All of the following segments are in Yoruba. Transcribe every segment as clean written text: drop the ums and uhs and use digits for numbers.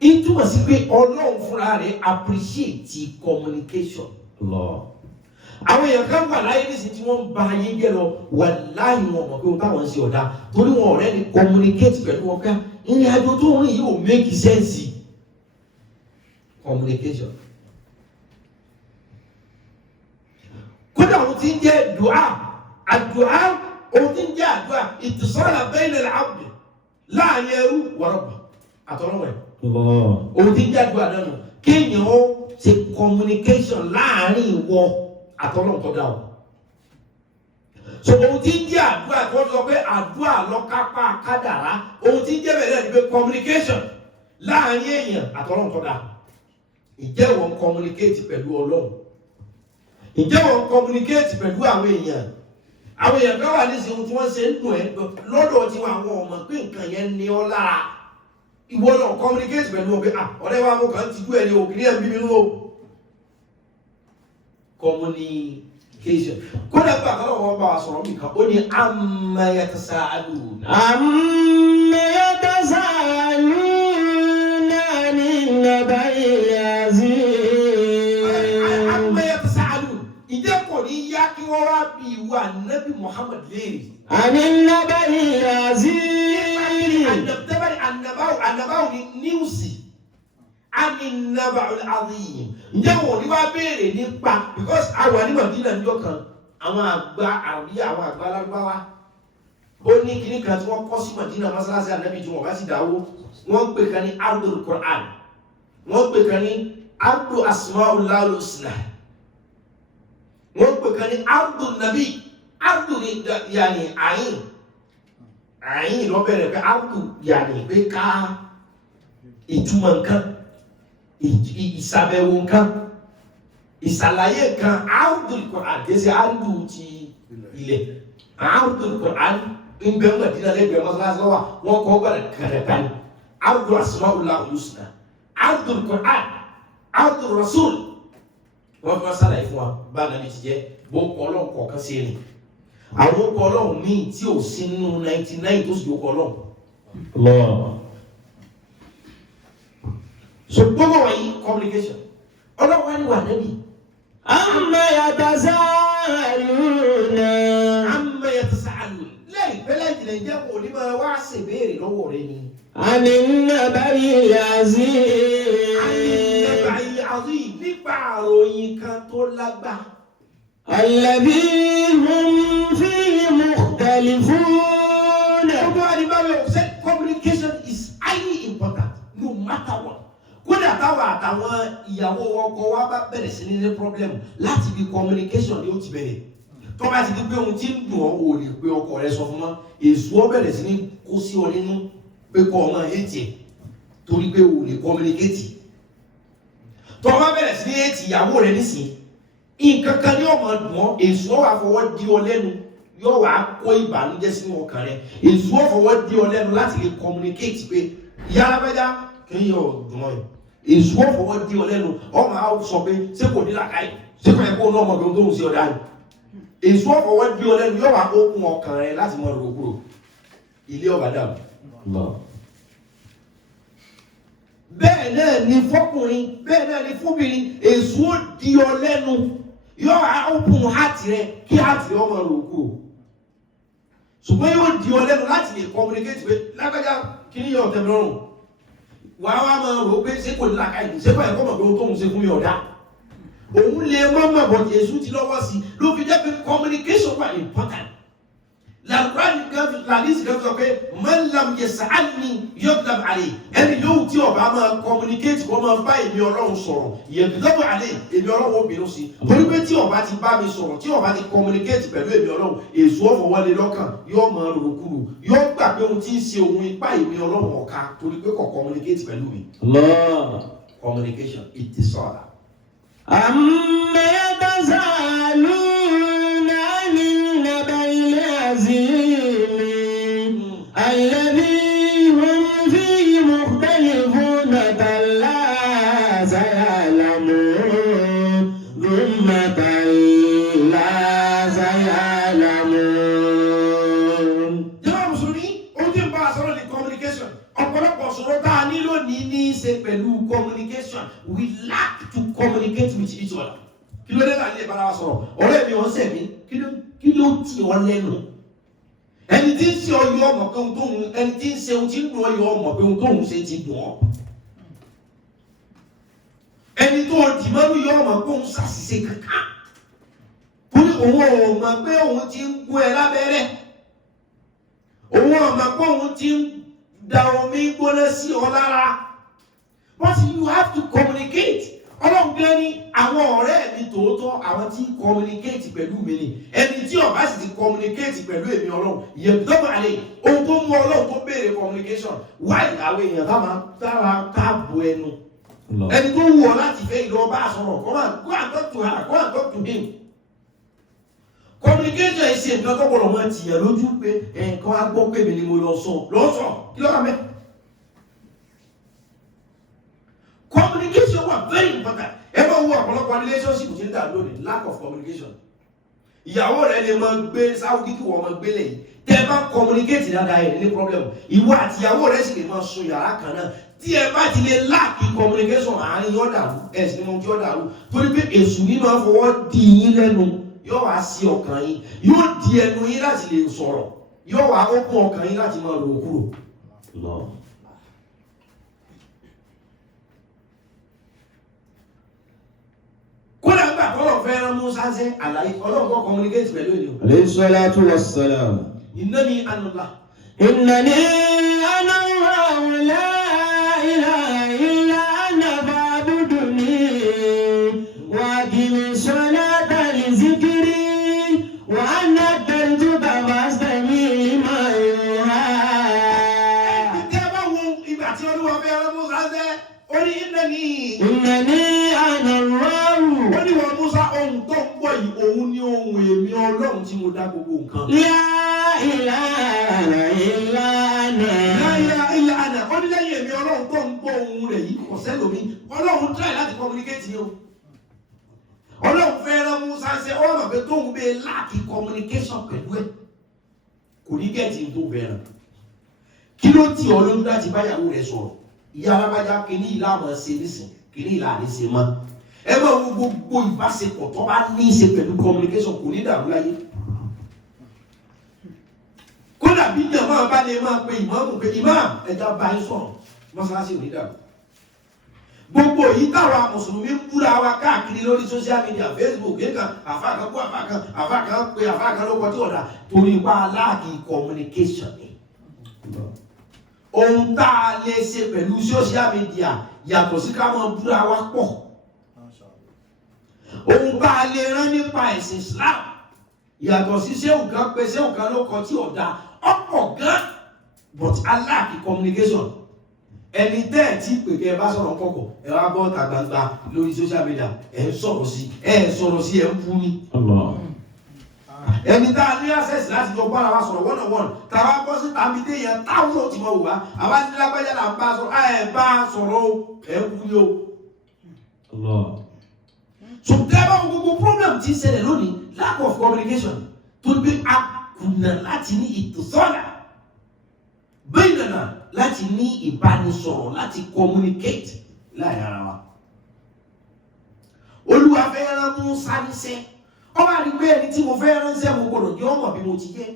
ìtumọ̀ sí pé Ọlọ́run fúnra rẹ̀ appreciate communication lọ. àwọn èèyàn kan wà láyé nísìnyí tí wọ́n ń ba ayé jẹ́ lọ wàláhì wọn mọ̀ pé ohun táwọn ń ṣe ọ̀dà torí wọn ọ̀rẹ́ ni communicate pẹ̀lú wọn pé ìrìn àjò tó ń rìn yìí ò make sense. Communication. kódà ohun tí ń jẹ́ dùá àdùá ohun tí ń jẹ́ àdùá ìtìsọ́lá bayna al-abd láàrin ẹrú wa rabb àtọ́lọ́wẹ̀. ohun tí ń jẹ́ àdùá náà nù kéèyàn ó ṣe communication láàrin ìwọ àtọ́lọ́wọ̀ tó dá o. so ohun tí ń jẹ́ àdúrà tó sọ pé àdúrà lọ́kápá kádàrá ohun tí ń jẹ́ bẹ̀rẹ̀ ni pé communication láàrin èèyàn àtọ́lọ́wọ̀ tó dá. Ǹjẹ́ wọ́n communicate pẹ̀lú Ọlọ́run? Ǹjẹ́ wọ́n communicate pẹ̀lú àwọn èèyàn? Àwọn èèyàn kan wà nísìnyí tí wọ́n ṣe ń dùn ẹ́ lọ́dọ̀ tí àwọn ọmọ pé nǹkan yẹn ní ọ lára. Ìwọ náà communicate pẹ̀lú ọ pé ọ̀rẹ́ wa mo kàn ti dú ẹni òkìrí ẹ̀ ń bí mi nú o. Communication. Kódà gbà kan náà wọ́n bá wa sọ̀rọ̀ nìkan ó ní amma yatasaalun. Amma yatasaalun anin naba'il azim. Amma yatasaalun. Ìjẹ́ kò ní yá kí wọ́n wá bí ìwà Nabi Muhammad léèrè. Anin naba'il azim. Ànàbáwò ní níwùsì. Anin naba'il azim. Ǹjẹ́ wọ́n ní wá béèrè nípa because àwọn ní Madina níjọ́ kan àwọn àgbà Lárúbáwá ó ní kíní kan tí wọ́n kọ́ sí Madina mọ́sálásí Ànábì tí wọ́n bá sì dáwó wọ́n pè kan ní Ardul Qur'an wọ́n pè kan ní Ardu Asma'ullahil Husna wọ́n pè kan ní Ardul Nabi Ardu ní yàní àyìn lọ bẹ̀rẹ̀ pé Ardu yàní pé ká ìtumọ̀ nǹkan ìsàbẹ̀wò nǹkan ìsàlàyé kan Ardul Qur'an kìí Ardu ti ilẹ̀ Ardul Qur'an ń bẹ Madina lẹ́gbẹ̀ẹ́ mọ́sálásí wa wọ́n kọ́ gbọ́dọ̀ kẹrẹ̀kan Ardu Asma'ullahil Husna Ardul Qur'an Ardul Rasul wọ́n fẹ́ sàlàyé fún wa bá nàbí ti jẹ́ bó kọ́ Ọlọ́run kọ̀ọ̀kan sí ẹni àwọn kọ́ Ọlọ́run míì tí ò sí nínú 99 tó sì yóò kọ́ Ọlọ́run. So gbogbo wọ̀nyí communication Ọlọ́run wá ní wà nàbí. Amma yatasaalun. Amma yatasaalun. Lẹ́yìn pẹ́lẹ́ ìjìnlẹ̀ ìjẹ́ kò ní máa wá ṣèbéèrè lọ́wọ́ rẹ ni. Anin naba'il azim. Anin naba'il azim nípa àròyìn kan tó lágbá. Alladhi hum fihi mukhtalifun. Gbogbo wa ni báwo ṣe communication is highly important no matter what. Kódà táwọn àtàwọn ìyàwó ọkọ wa bá bẹ̀rẹ̀ sí ní problem láti fi communication ni ó ti bẹ̀rẹ̀. Tó bá ti di pé ohun tí ń dùn ọ́ ò lè pe ọkọ rẹ sọ fún mọ́ èso ọ bẹ̀rẹ̀ sí ní kó sí ọ nínú pé kọ́ ọmọ ètì ẹ̀ torí pé ò lè communicate. Tó bá bẹ̀rẹ̀ sí ní ètì ìyàwó rẹ nísìnyí nǹkan kan ní ọmọ dùn ọ́ èso ọ wà fọwọ́ di ọ lẹ́nu yóò wá kó ìbànújẹ́ sínú ọkàn rẹ èso ọ fọwọ́ di ọ lẹ́nu láti lè communicate pé ìyá alábẹ́já kí n yọ dùn ọ́ yìí. Èso ọ fọwọ́ di ọ lẹ́nu ọmọ àwọn sọ pé ṣé kò ní làkàyè ṣé kò yẹ kó ní ọmọbìnrin tó ń ṣe ọ̀dà yìí. Èso ọ fọwọ́ di ọ lẹ́nu yóò wá okun ọkàn rẹ láti mọ ìrò kúrò ilé ọba dàbò. Bẹ́ẹ̀ náà ni fọ́kùnrin bẹ́ẹ̀ náà ni fúnbìnrin èso ó di ọ lẹ́nu yóò wá okun hàtì rẹ kí hàtì rẹ ọmọ ìrò kúrò. Ṣùgbọ́n yóò di ọ lẹ́nu láti lè communicate pé lágbájá kí ni yóò tẹ̀ mí lọ́rùn. Wà á wá máa rò ó pé ṣé kò ní làkàyè ṣé kò yẹ kó mọ̀ pé ohun tó ń ṣe fún mi ọ̀dà. Òun lè mọ̀ bọ̀ Jésù ti lọ́wọ́ sí ló fi jẹ́ pé communication wà important. Làlùkùránì làdísì kan sọ pé man lam yas'alni yughdab alayhi ẹni yóò tí ọba máa communicate kó máa bá èmi Ọlọ́run sọ̀rọ̀ yughdab alayhi èmi Ọlọ́run ó bínú sí. Torí pé tí ọba ti bá mi sọ̀rọ̀ tí ọba ti communicate pẹ̀lú èmi Ọlọ́run èso ọ̀fọ̀wọ́lé lọ́kàn yóò máa rò kúrò yóò gbà pé ohun tí ń ṣe ohun ipá èmi Ọlọ́run ọ̀ka torí pé kò communicate pẹ̀lú mi. Communication ittisala. Amma yatasaalun anin naba'il azim. Alladhi hum fihi mukhtalifun kalla saya'lamun. Thumma kalla saya'lamun. Jọ̀wọ́ Mùsùlùmí, ó ti ń bá a sọ̀rọ̀ ní communication. Ọ̀pọ̀lọpọ̀ sọ̀rọ̀ tá a ní lónìí. lónìí ní í ṣe pẹ̀lú communication. We lack to communicate with each other. Kí ló dé láti lè bára wa sọ̀rọ̀? Ọ̀rẹ́ mi ọ̀sẹ̀ mi, kí ló tì ọ́ lẹ́nu? Ẹni tí ń ṣe ọyọ ọmọ pé ohun tóun, ẹni tí ń ṣe ohun tí ń dùn ọyọ ọmọ pé ohun tóun ṣe ti dùn ọ́. Ẹni tó dì mọ́nú yọ ọmọ pé òun ṣàṣìṣe kankan. Torí òun ò mọ̀ pé òun ti ń gún ẹ lábẹ́rẹ́. Òun ò mọ̀ pé òun ti ń da omi gbóná sí ọ lára. But you have to communicate. Ọlọ́run gbé ní àwọn ọ̀rẹ́ mi tòótọ́ àwọn tí communicate pẹ̀lú mi ni. Ẹni tí ó bá sì ti communicate pẹ̀lú èmi Ọlọ́run yẹ dọ́gba àlè ohun tó mú Ọlọ́run tó béèrè communication. Wáyé àwọn èèyàn táwa káàbò ẹnu. Ẹni tó wù ọ láti fẹ́ ìlú ọba sọ̀rọ̀ go and talk to her, go and talk to him. Communication ẹ̀ ṣe nǹkan tó gbọ́dọ̀ máa tìyàn lójú pé ẹ̀ẹ̀kan á gbọ́ pé mi ni mo lọ sọ kí ló wà mẹ́. Communication was very important. Ẹ máa wo ọ̀pọ̀lọpọ̀ relationship tí ń dà lónìí lack of communication. Ìyàwó rẹ̀ lè máa gbé Saudi kí wọ́n máa gbé lẹ́yìn. Tẹ́ ẹ bá communicate dáadáa ẹ̀ ní problem. Ìwọ àti ìyàwó rẹ̀ sì lè máa sun yàrá kan náà. Tí ẹ bá ti lè lack communication àárín yóò dàrú ẹ̀ sì ni mo ti yóò dàrú. Torí pé èṣù ní máa fọwọ́ di yín lẹ́nu yóò wá sí ọkàn yín yóò di ẹnu yín láti lè sọ̀rọ̀ yóò wá ó kún ọkàn yín láti máa rò kúrò. Kódà nígbà tọ́lọ̀ fẹ́ rán Musa ṣe àlàyé Ọlọ́run kọ́ communicate pẹ̀lú ènìyàn. Alayhi salatu wassalam. Innani anallah. Innani anallahu la ilaha illa ana fa'budni wa aqimi salata li zikri wa ana ad'uka fastami' lima yuha. Tẹ́ bá wo ìgbà tí Olúwa fẹ́ rán Musa ṣe ó ní Innani anallahu. Ó ní wọ́n Musa ohun tó ń gbọ́ yìí òun ni ohun èmi Ọlọ́run tí mo dá gbogbo nǹkan. La ilaha illa ana. La ilaha illa ana. Ó ní lẹ́yìn èmi Ọlọ́run tó ń gbọ́ ohun rẹ̀ yìí kò sẹ́lòmí. Ọlọ́run try láti communicate ni o. Ọlọ́run fẹ́ rán Musa ṣe ó mọ̀ pé tóun bẹ́ẹ̀ lack communication pẹ̀lú ẹ̀ kò ní gẹ̀ẹ́tì tó bẹ̀rẹ̀. Kí ló ti ọ lójú láti báyàwó rẹ̀ sọ̀rọ̀? Ìyá alábàjá kìíní ìlà àmọ́ ṣe nísìn kìíní ìlà àdé ṣe mọ́. Ẹ máa wo gbogbo ìbáṣepọ̀ tó bá ní í ṣe pẹ̀lú communication kò ní dàrú láyé. Kódà bí ìyá máa bá lè máa pe ìmáàmù pé ìmáàmù ẹja bá yín sọ̀rọ̀ mọ́sálásí ò ní dàrú. Gbogbo èyí táwa mùsùlùmí ń búra wa káàkiri lórí social media Facebook nǹkan àfáàkàn kú àfáàkàn pé àfáàkàn ló kọ tí ọ̀dà torí pa láàkì communication ni. Ohun tá a lè ṣe pẹ̀lú social media yàtọ̀ sí ká máa búra wa pọ̀. Ohun tá a lè rán nípa ẹ̀sìn Islam yàtọ̀ sí ṣéwù kan pé ṣéwù kan ló kọ tí ọ̀dà ọ̀pọ̀ gan but aláàkì communication. Ẹni tẹ́ ẹ̀ tí pè kẹ́ ẹ bá sọ̀rọ̀ kọ̀kọ̀ ẹ wá bọ́ ta gbangba lórí social media ẹ ń sọ̀rọ̀ sí ẹ ń bú ní. Ẹni tá a ní access láti jọ bára wa sọ̀rọ̀ one on one tàwa bọ́ sí tàbí dé yẹn táwọn ti mọ̀ wò wá àwa ní lágbájá là ń bá sọ̀rọ̀ ẹ bá sọ̀rọ̀ o ẹ ń bú ní o. So tẹ́lẹ̀ gbogbo problem ti ṣẹlẹ̀ lónìí lack of communication tó gbé akùnà láti ní ìtòsọ́nà bẹ́ẹ̀ nàná láti ní ìbánisọ̀rọ̀ láti communicate láàrin ara wa. Olúwa fẹ́ rán Musa níṣẹ́ ó bá rí pé ẹni tí mo fẹ́ ránṣẹ́ mo gbọ́dọ̀ jẹ́ ọmọ bí mo ti jẹ́.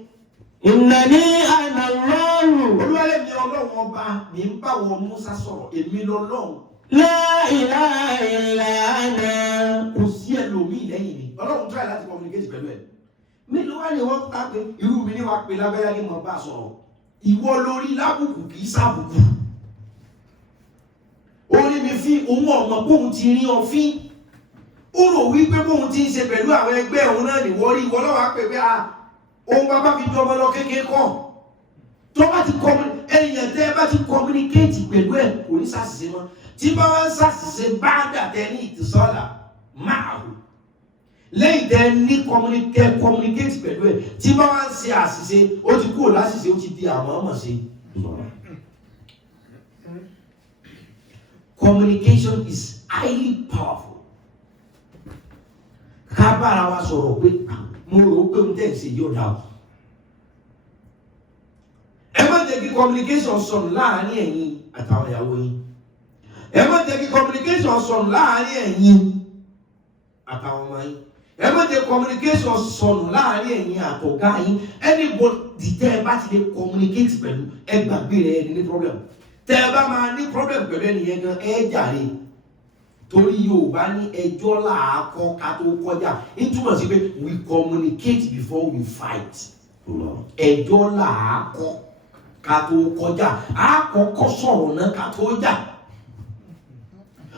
Innani anallahu. Olúwa lè ní Ọlọ́run ọba mi ń bá wọn Musa sọ̀rọ̀ èmi lọ́lọ́run. La ilaha illa ana. Kò sí ẹlòmíì lẹ́yìn mi. Ọlọ́run try láti communicate pẹ̀lú ẹ̀. Mi ló wá ní wọ́n ta pé irú mi ní wàá pe lábẹ́yà ní mo bá sọ̀rọ̀. Ìwọ lórí lábùkù kì í sábùkù. Orí mi fi òun ọ̀mọ̀ bóun ti rí ọfín. Ó rò wípé bóun ti ń ṣe pẹ̀lú àwọn ẹgbẹ́ òun náà nìwọ́ rí ìwọ lọ́wọ́ pé ohun bàbá fi jọmọ lọ kékeré kọ́. Tó bá ti ẹ̀yàn tẹ́ bá ti communicate pẹ̀lú ẹ̀ kò ní ṣàṣìṣe mọ́. Tí bá wá ń ṣàṣìṣe bá dàtẹ́ ní ìtìsọ́là máa hù. Lẹ́yìn tẹ́ ní communicate pẹ̀lú ẹ̀ tí bá wá ń ṣe àṣìṣe ó ti kúrò láṣìṣe ó ti di àmọ́ ọmọ ṣe. Communication is highly powerful. Ká bára wa sọ̀rọ̀ pé mo rò pé mo tẹ̀ ń ṣe yóò dá o. Ẹ má jẹ́ kí communication sọnù láàárín ẹ̀yin àtàwọn ìyàwó yín. ẹ má jẹ́ kí communication sọnù láàárín ẹ̀yin àtàwọn ọmọ yín. Ẹ má jẹ́ communication sọnù láàárín ẹ̀yin àtọ̀gá yín. Anybody tẹ́ ẹ bá ti lè communicate pẹ̀lú ẹ gbàgbé rẹ̀ ẹni ní problem. Tẹ́ ẹ bá máa ní problem pẹ̀lú ẹnìyẹn gan ẹ jàre. Torí Yorùbá ní ẹjọ́ làákọ́ ká tó kọjá. Ìtumọ̀ sí pé we communicate before we fight. Ẹjọ́ làákọ́ ká tó kọjá. Àkọ́kọ́ sọ̀rọ̀ náà ká tó jà.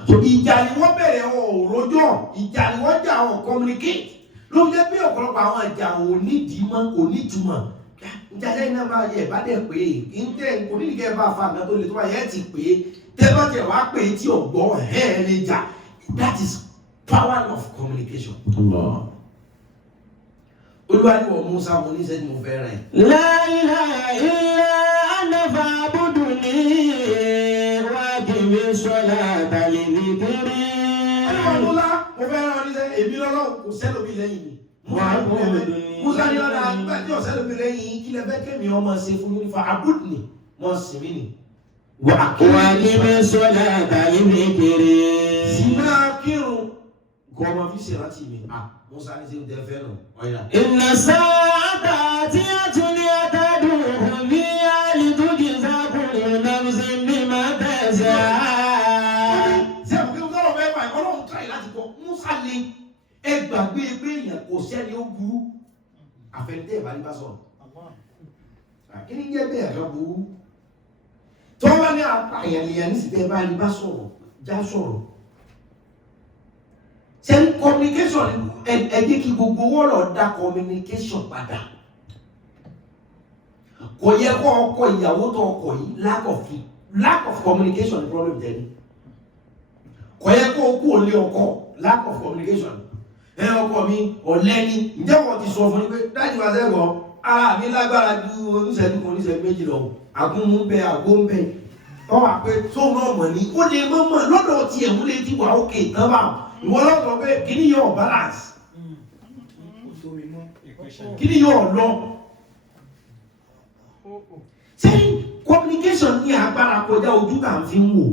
So ìjà ni wọ́n bẹ̀rẹ̀ wọn ò rojọ́, ìjà ni wọ́n jà wọn communicate. Ló jẹ́ pé ọ̀pọ̀lọpọ̀ àwọn ìjà ò nídìí mọ́, kò nítumọ̀. Ìjà lẹ́yìn náà máa yẹ ìbádẹ́ pé kí n tẹ́ kò ní ìkẹ́ bá fa àgbà tó lè tó wáyé ti pè é. Tẹ́lọ́tẹ̀ wá pè é tí ọ̀gbọ́n ẹ̀ lè jà. That is power of communication. Olúwa ni wọ́n Musa mo ní sẹ́ni mo fẹ́ rẹ̀. La ilaha illa ana fa'buduni wa aqimi ssalata li dhikri. Olúwa mo fẹ́ rẹ̀ oníṣẹ́ èmi lọ́lọ́ kò sẹ́lómi lẹ́yìn mi. Musa ni ọ̀dà àgbà tí ọ̀sẹ́lómi lẹ́yìn kí lẹ fẹ́ kẹ́mi ọmọ ṣe fún mi fa abudni mọ̀ sí mi ni. Wa aqimi ssalata li dhikri. Sina kírun gọmọ fi ṣe láti mi. Musa ní ṣe ń tẹ fẹ́ nù ọ̀yà. Inna sa'ata atiyatun yatad'uhum fiha litujza kullu nafsin bima tas'a. Ṣé àwọn kí n sọ̀rọ̀ mẹ́fà ọlọ́run tàyè láti kọ́ Musa lè ẹ gbàgbé pé èèyàn kò sẹ́ni ó burú àfẹnitẹ́ ìbá ní bá sọ̀rọ̀. Kí ni jẹ́ bẹ́ẹ̀ kan burú? Tọ́wọ́ ní àpàyàn lèèyàn ní síbẹ̀ bá ní bá sọ̀rọ̀ já sọ̀rọ̀. Ṣé communication ẹ jẹ́ kí gbogbo wọ́rọ̀ dá communication padà. Kò yẹ kó ọkọ ìyàwó tó ọkọ yìí lack of communication ni problem jẹ́ ni. Kò yẹ kó kú òlé ọkọ lack of communication. Ẹ ọkọ mi ọ̀lẹ́ ni ǹjẹ́ wọ́n ti sọ fún mi pé dájú wa sẹ́gbọ̀n ara mi lágbára ju oníṣẹ́jú kan oníṣẹ́jú méjì lọ. Àgún ń bẹ àgó ń bẹ. Ọ wà pé tóun náà mọ̀ ní ó lè mọ̀ lọ́dọ̀ tiẹ̀ ń lè ti wà ókè tán bá ìwọ lọ́dọ̀ pé kí ni yóò balance. Kí ni yóò lọ. Ṣé communication ní agbára kọjá ojú tá à ń fi ń wò.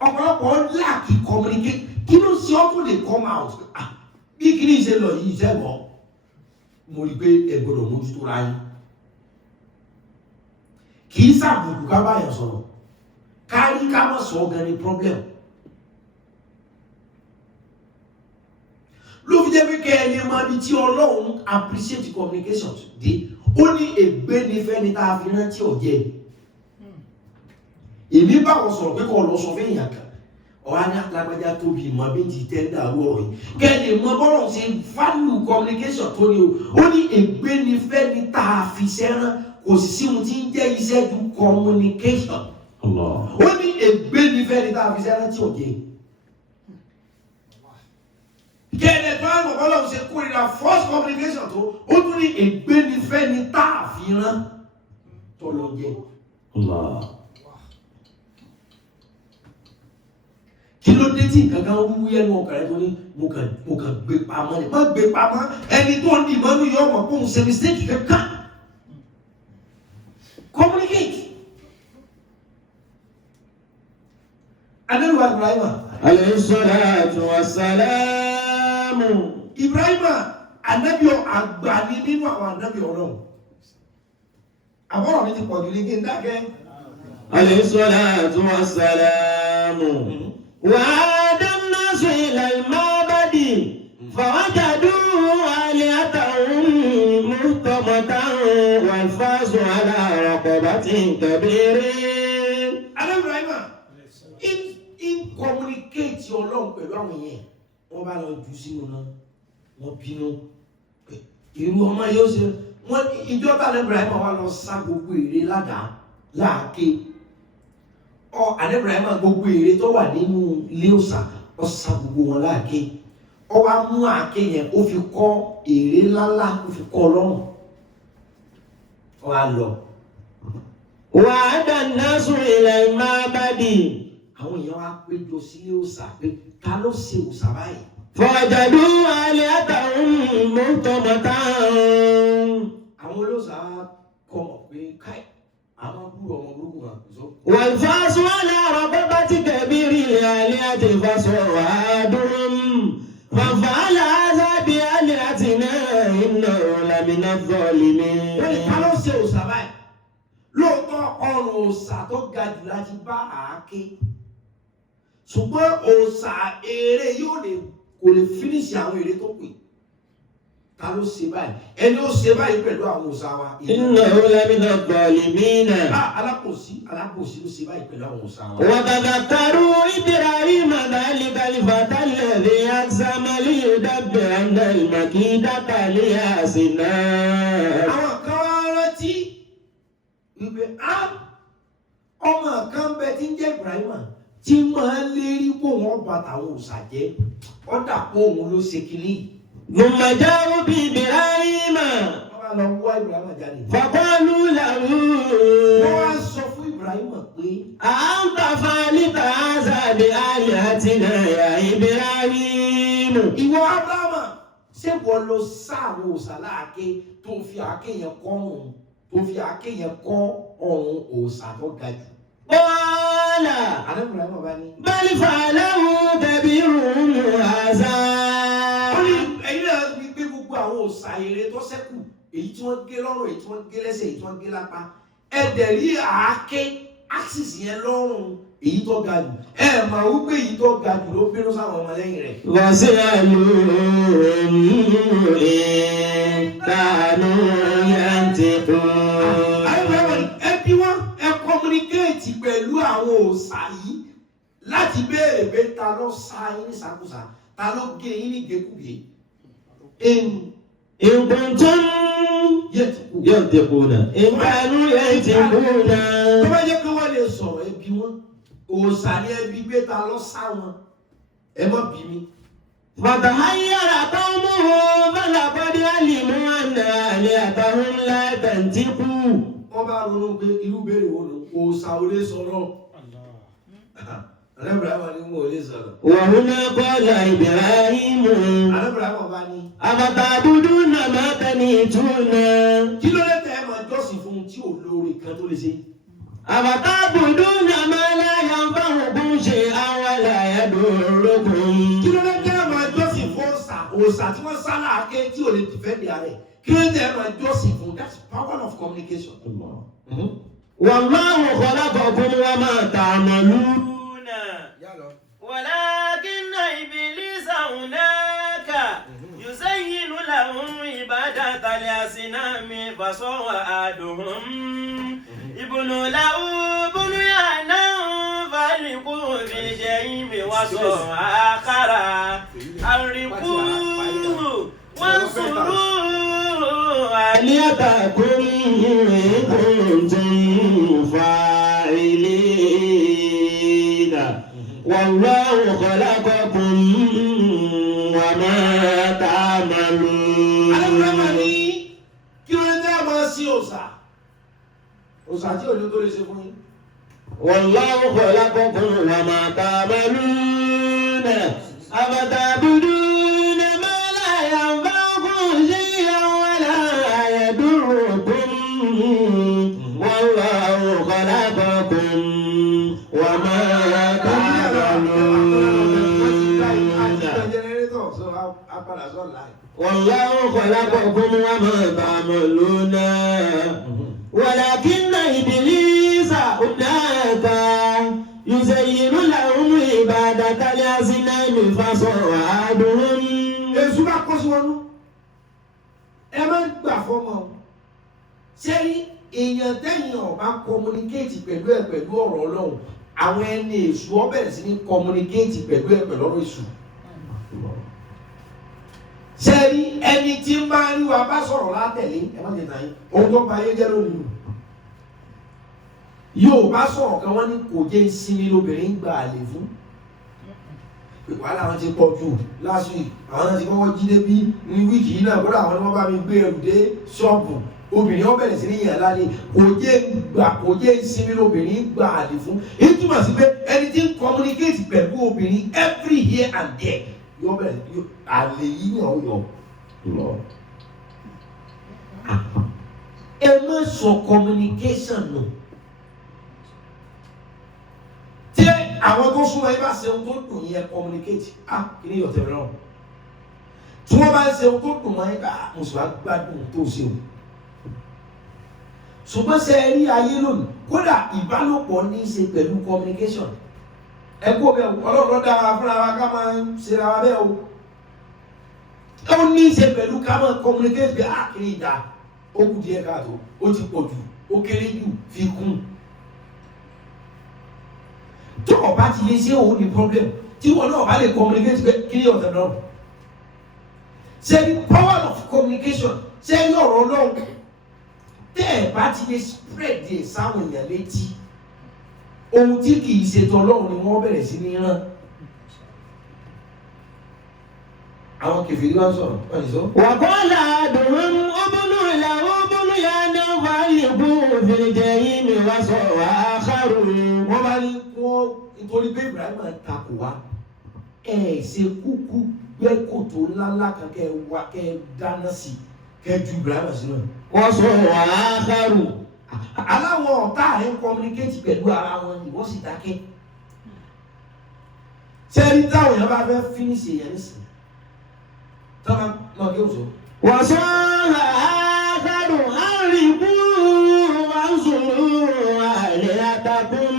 Ọ̀pọ̀lọpọ̀ láàkì communicate kí ló ṣe ọ́ tó lè come out. Bí kí ni ìṣe lọ yìí ṣẹ́gbọ́n mo rí pé ẹ gbọ́dọ̀ mójútó ra yín. Kì í ṣàbùkù ká báyọ̀ sọ̀rọ̀ kárí ká má sọ gan ni problem. Ló fi jẹ́ pé kẹ́ ẹni máa bí tí Ọlọ́run appreciate communication dé ó ní ègbé ní fẹ́ni tá a fi rántí ọ̀jẹ́. Èmi bá wọn sọ̀rọ̀ pé kọ́ lọ sọ fẹ́ èèyàn kan ọ̀hán ní alágbájá tóbi ìmọ̀ méjì tẹ́ńdà lọ́rọ̀ yìí kẹ́ni mọ bọ́rọ̀ ṣe value communication tó ní o ó ní ègbé ní fẹ́ni tá a fi sẹ́rán kò sì sí ohun tí ń jẹ́ iṣẹ́ ju communication. Ó ní ègbé ní fẹ́ni tá a fi sẹ́rán tí ò jẹ́. Kẹ́ni tó àwọn ọlọ́run ṣe kórìíra first communication tó ó tún ní ègbé ní fẹ́ni tá a fi rán tó lọ jẹ́. Kí ló dé tí nǹkan kan wúwú ẹnu ọkàn rẹ tó ní mo kàn gbé pamọ́ ni má gbé pamọ́ ẹni tó ń di ìmọ̀nú yọ ọmọ kó ń ṣe mistake kankan. Communicate. Adéluwa Ibrahima. Alayhi salatu wassalamu. Ibrahima anabi àgbà ni nínú àwọn anabi Ọlọ́run. Àbọ̀rọ̀ mi ti pọ̀ jù ní kí n dákẹ́. Alayhi salatu wassalamu. وعاد الناس إلى المعبد فوجدوا آلهتهم محطمة والفاس على رقبة كبير. Adé Ibrahima in communicate Ọlọ́run pẹ̀lú àwọn yẹn wọ́n bá lọ jù sínú náà wọ́n bínú irú ọmọ yóò ṣe wọ́n ìjọba Adé Ibrahima wà lọ sá gbogbo ère ládàá láàké. Adé Ibrahima gbogbo ère tó wà nínú ilé òòṣà ó sá gbogbo wọn láàké ó wá mú àáké yẹn ó fi kọ́ ère ńláńlá ó fi kọ́ Ọlọ́run ó wá lọ. وعاد الناس إلى المعبد. Àwọn èèyàn wá péjọ sílé òòṣà pé ta ló ṣe òòṣà báyìí. فوجدوا آلهتهم محطمة. Àwọn olóòṣà kọ́ mọ̀ pé káì àwọn búrò والفاس على رببة كبير الآلهة فصعادهم ففعل هذا بآلهتنا إنه لمن الظالمين. lóòótọ́ ọrùn òòṣà tó ga jù láti bá àáké ṣùgbọ́n òòṣà èrè yóò lè kò lè fínísì àwọn èrè tó pè ta ló ṣe báyìí ẹni ó ṣe báyìí pẹ̀lú àwọn òòṣà wa. إنه لمن الظالمين. alákòsí ló ṣe báyìí pẹ̀lú àwọn òòṣà wa. وتذكروا إبراهيم ذلك الفتى الذي أقسم ليدبرن المكيدة لأصنام. àwọn kan wá rántí wípé ọmọ kan bẹ tí ń jẹ́ Ibrahima tí máa ń lérí kó wọn bàtà àwọn òòṣà jẹ́ ọ̀dà kó òun ló ṣe kínní. ثم جاءوا بإبراهيم فقالوا له أأنت فعلت هذا بآلهتنا يا إبراهيم. ìwọ Abrahamu ṣé wọ́n lọ sá àwọn òòṣà láàké tó fi àáké yẹn kọ́ ọ̀run tó fi àáké yẹn kọ́ ọ̀run òòṣà tó ga jù. قال بل فعله كبيرهم هذا. àwọn òòṣà ère tó ṣẹ́kù èyí tí wọ́n gé lọ́rùn èyí tí wọ́n gé lẹ́sẹ̀ èyí tí wọ́n gé lápá ẹ̀dẹ̀ rí àáké axis yẹn lọ́rùn èyí tó ga jù máa wípé èyí tó ga jù ló bínú sáwọn ọmọ lẹ́yìn rẹ̀. wọ́n sì àlù ìtànú yẹn ti kún. ẹbí wọn kọ́múníkéètì pẹ̀lú àwọn òòṣà yìí láti béèrè pé ta ló sá yín ní sàkúsà ta ló gé yín ní gégùgé. إن كنتم ينطقون إن كانوا ينطقون. tó bá jẹ́ pé wọ́n lè sọ̀rọ̀ ẹbí wọn òòṣà ni ẹbí gbé ta lọ sá wọn ẹ má bí mi. فتحير قومه فلقد علموا أن آلهتهم لا تنطق. wọ́n bá ronú pé irú béèrè wo ló òòṣà ò lè sọ̀rọ̀. وهنا قال إبراهيم أفتعبدون ما تنحتون. kí ló dé tẹ́ ẹ máa jọ́sìn fún un tí ò lóore kan tó lè ṣe. أفتعبدون ما لا ينفعكم شيئا ولا يضركم. kí ló dé tẹ́ ẹ máa jọ́sìn fún òòṣà tí wọ́n sá láàké tí ò lè dìfẹ́ǹdì ààrẹ kí ló dé tẹ́ ẹ máa jọ́sìn fún that's power of communication. والله خلقكم وما تعملون. ولكن إبليس هناك يزين لهم عبادة الأصنام فصعدهم ابنوا له بنيانا فألقوه في الجحيم وصعد آخر ألقوه وانصروا آلهتكم إن كنتم فاعلين. والله خلقكم وما تعملون. kí ló dé máa sí òòṣà tí ò ní tó lè ṣe fún yín. والله خلقكم وما تعملون. أفتعبدون ما لا ينفعكم شيئا ولا يضركم. والله خلقكم وما والله خلقكم وما تعملون. ولكن إبليس هناك يزين لهم عبادة الأصنام فصعدهم. èṣù bá kó sí wọn nú ẹ má gbà fọmọ sẹ́rí èèyàn tẹ́yìn ọ̀bá communicate pẹ̀lú ọ̀rọ̀ Ọlọ́run àwọn ẹni èṣù ó bẹ̀rẹ̀ sí ní communicate pẹ̀lú ọ̀rọ̀ èṣù. sẹ́rí ẹni tí ń bá rí wa bá sọ̀rọ̀ látẹ̀lé ẹ má jẹ tàn yín ohun tó ba ayé jẹ́ lónìí yóò bá sọ̀rọ̀ kan wọ́n ní kò jẹ́ ìsinmi lóbìnrin gbà àlè fún wàhálà wọn ti pọ̀ jù last week àwọn náà ti kọ́kọ́ jí débi ní wíìkì yìí náà kódà àwọn ni wọ́n bá mi gbé ẹrù dé ṣọ́ọ̀bù obìnrin ó bẹ̀rẹ̀ sí ní yàn lálẹ́ kò jẹ́ ìsinmi lóbìnrin gbà àlè fún èyí túmọ̀ sí pé ẹni tí ń communicate pẹ̀lú obìnrin every here and there yóò bẹ̀rẹ̀ àlè yìí ni ó yọ lọ. ẹ má sọ communication nù àwọn tó súnmọ́ yín bá ṣe ohun tó dùn yín ẹ communicate kí ni yọ̀tẹ̀ rẹ̀ náà tí wọ́n bá ṣe ohun tó dùn wọ́n yín mo sì wá gbádùn tó ṣe o ṣùgbọ́n ṣe ẹ rí ayé lónìí kódà ìbálòpọ̀ ní í ṣe pẹ̀lú communication ẹ kó bẹ́ẹ̀ ọlọ́run dára fúnra wa ká máa ń ṣera wa bẹ́ẹ̀ o ó ní í ṣe pẹ̀lú ká máa communicate bí kiri ìdá ó kù díẹ̀ káàtó ó ti pọ̀ jù ó kéré jù fi kún tó ọba ti lè ṣe òun ní problem tí wọn náà bá lè communicate pé kí ni ọ̀tẹ̀ náà ṣe the power of communication ṣe ní ọ̀rọ̀ ọlọ́run tẹ́ ẹ̀ bá ti lè spread ẹ̀ sáwọn èèyàn létí ohun tí kì í ṣètò ọlọ́run ni wọ́n bẹ̀rẹ̀ sí ní rán àwọn kèfèrí wá sọ̀rọ̀ wọ́n ti sọ. wàkọ́lá dùnún ọbúnú ìlàwọ́ ọbúnú ya ní ọba ìlú òfìrìjẹ yìí mi wá sọ àkàrò. wọ́n bá ní wọ́n nítorí pé Ibrahim takò wá ṣe kúkú gbẹ́ kòtò ńláńlá kan kẹ́ dáná sí kẹ́ ju Ibrahim sínú ẹ̀. wọ́n sọ àkàrò. aláwọ̀ ọ̀tá rẹ̀ ń communicate pẹ̀lú ara wọn ni wọ́n sì dákẹ́. sẹ́ni táwọn èèyàn bá fẹ́ finish èèyàn nísìnyí tọ́ba náà kí o sọ. wọ́n sọ àkàrò àrìbú wọ́n sùn àlẹ́ àtàkùn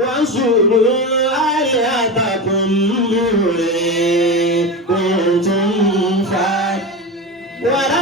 wọ́n sùn àlẹ́ àtàkùn rẹ̀ kò tún fa wàrà.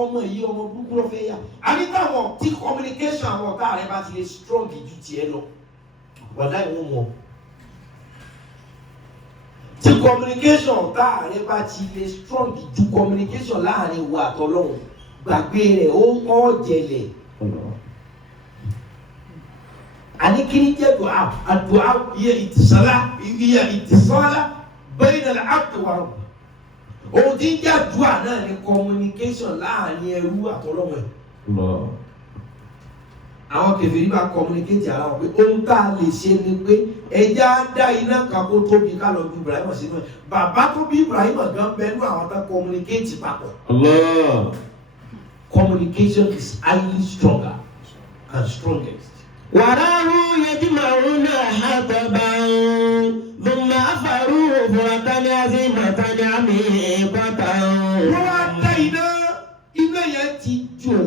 ọmọ yìí ọmọ burúkú ló fẹ́ yá àní táwọn tí communication àwọn ọ̀tá rẹ bá ti lè strong ju tiẹ̀ lọ wàdá ìwọ̀n mọ̀ tí communication ọ̀tá rẹ bá ti lè strong ju communication láàrin ìwà àtọlọ́hun gbàgbé rẹ̀ ó kọ́ jẹlẹ̀ àní kí ni jẹ́ àdúà yẹ ìtìsọ́lá bayna al-abdi wa rabbih ohun tí ń jẹ́ àdúrà náà ni communication láàrin ẹrú àtọlọ́mọ ẹ̀. àwọn kèfèrí bá communicate ara wọn pé ohun tá a lè ṣe ni pé ẹja dá iná kan kó tóbi ká lọ ju Ibrahim sínú ẹ̀ bàbá tó bí Ibrahim gan bẹnu àwọn tó communicate papọ̀. Communication is highly stronger and strongest. wàràhù yajma'una hataban thumma afaru furatan azimatan amiqatan. wọ́n wá dá iná yẹn ti jò